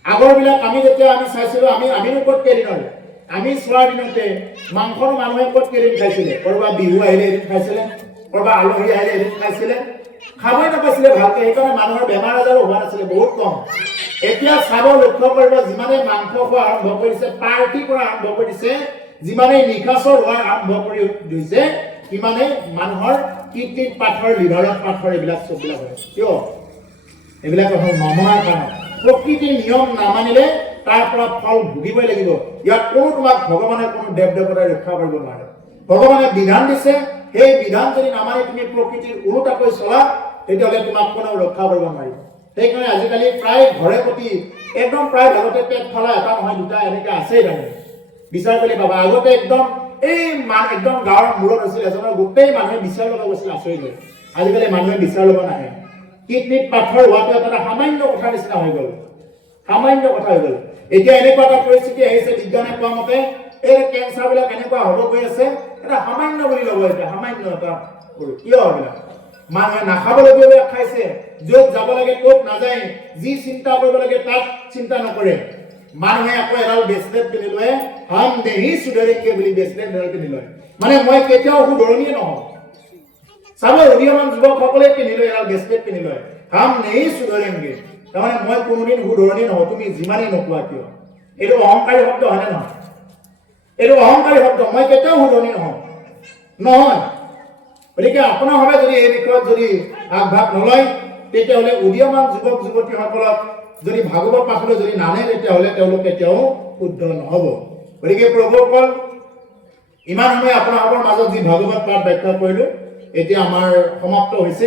আগৰবিলাক আমি যেতিয়া আমি চাইছিলোঁ আমিনো ক'ত কেইদিনৰ আমি চোৱাৰ দিনতে মাংসৰ মানুহে ক'ত কেইদিন খাইছিলে ক'ৰবাত বিহু আহিলে এদিন খাইছিলে ক'ৰবাত আলহী আহিলে এদিন খাইছিলে খাবই নাপাইছিলে ভালকৈ সেইকাৰণে মানুহৰ বেমাৰ আজাৰো হোৱা নাছিলে বহুত কম এতিয়া চাব লক্ষ্য কৰিব যিমানে মাংস খোৱা আৰম্ভ কৰিছে পাৰ্টিৰ পৰা আৰম্ভ কৰিছে যিমানে নিশাচৰ হোৱা আৰম্ভ কৰি দিছে সিমানে মানুহৰ কিডনীত পাথৰ লিভাৰত পাথৰ এইবিলাক চববিলাক হয় কিয় এইবিলাক হ'ল নমনাৰ কাৰণ প্ৰকৃতিৰ নিয়ম নামানিলে তাৰ পৰা ফল ভুগিবই লাগিব ইয়াত কোনো তোমাক ভগৱানে কোনো দেৱ দেৱতাই ৰক্ষা কৰিব নোৱাৰে ভগৱানে বিধান দিছে সেই বিধান যদি নামানি তুমি প্ৰকৃতিৰ ওলোটাকৈ চলা তেতিয়াহ'লে তোমাক কোনেও ৰক্ষা কৰিব নোৱাৰিব সেইকাৰণে আজিকালি প্ৰায় ঘৰে প্ৰতি একদম প্ৰায় ভাগতে পেট ফলা এটা নহয় দুটা এনেকৈ আছেই তাৰমানে বিচাৰ কৰি পাবা আগতে একদম একদম গাঁৱৰ মূৰত আছিল এজনৰ গোটেই মানুহে বিচাৰ ল'ব গৈছিল আচৰিত হৈ আজিকালি মানুহে বিচাৰ ল'ব নাহে কিডনীত পাথৰ হোৱাটো এটা সামান্য কথা নিচিনা হৈ গ'ল এতিয়া এনেকুৱা এটা পৰিস্থিতি আহিছে বিজ্ঞানে কোৱা মতে এই কেঞ্চাৰবিলাক এনেকুৱা হ'ব গৈ আছে এটা সামান্য বুলি ল'ব এতিয়া সামান্য এটা কিয় এইবিলাক মানুহে নাখাবলগীয়া খাইছে য'ত যাব লাগে ক'ত নাযায় যি চিন্তা কৰিব লাগে তাত চিন্তা নকৰে মানুহে আকৌ এডাল ব্ৰেচলেট পিন্ধি লয় হাম দেহি সুধৰেংগে বুলি ব্ৰেচলেট এডাল পিন্ধি লয় মানে মই কেতিয়াও সুধৰণীয়ে নহওঁ চাব উদীয়মান যুৱকসকলে পিন্ধি লয় এডাল ব্ৰেচলেট পিন্ধি লয় হাম নেহি সুধৰেংগে তাৰমানে মই কোনোদিন সুধৰণী নহওঁ তুমি যিমানেই নোকোৱা কিয় এইটো অহংকাৰী শব্দ হয়নে নহয় এইটো অহংকাৰী শব্দ মই কেতিয়াও সুধৰণী নহয় গতিকে আপোনাৰ ভাৱে যদি এই বিষয়ত যদি আগভাগ নলয় তেতিয়াহ'লে উদীয়মান যুৱক যুৱতীসকলক যদি ভাগৱত পাঠলৈ যদি নানে তেতিয়াহ'লে তেওঁলোক কেতিয়াও শুদ্ধ নহ'ব গতিকে প্ৰভুসকল ইমান সময় আপোনালোকৰ মাজত যি ভাগৱত পাঠ ব্যাখ্যা কৰিলোঁ এতিয়া আমাৰ সমাপ্ত হৈছে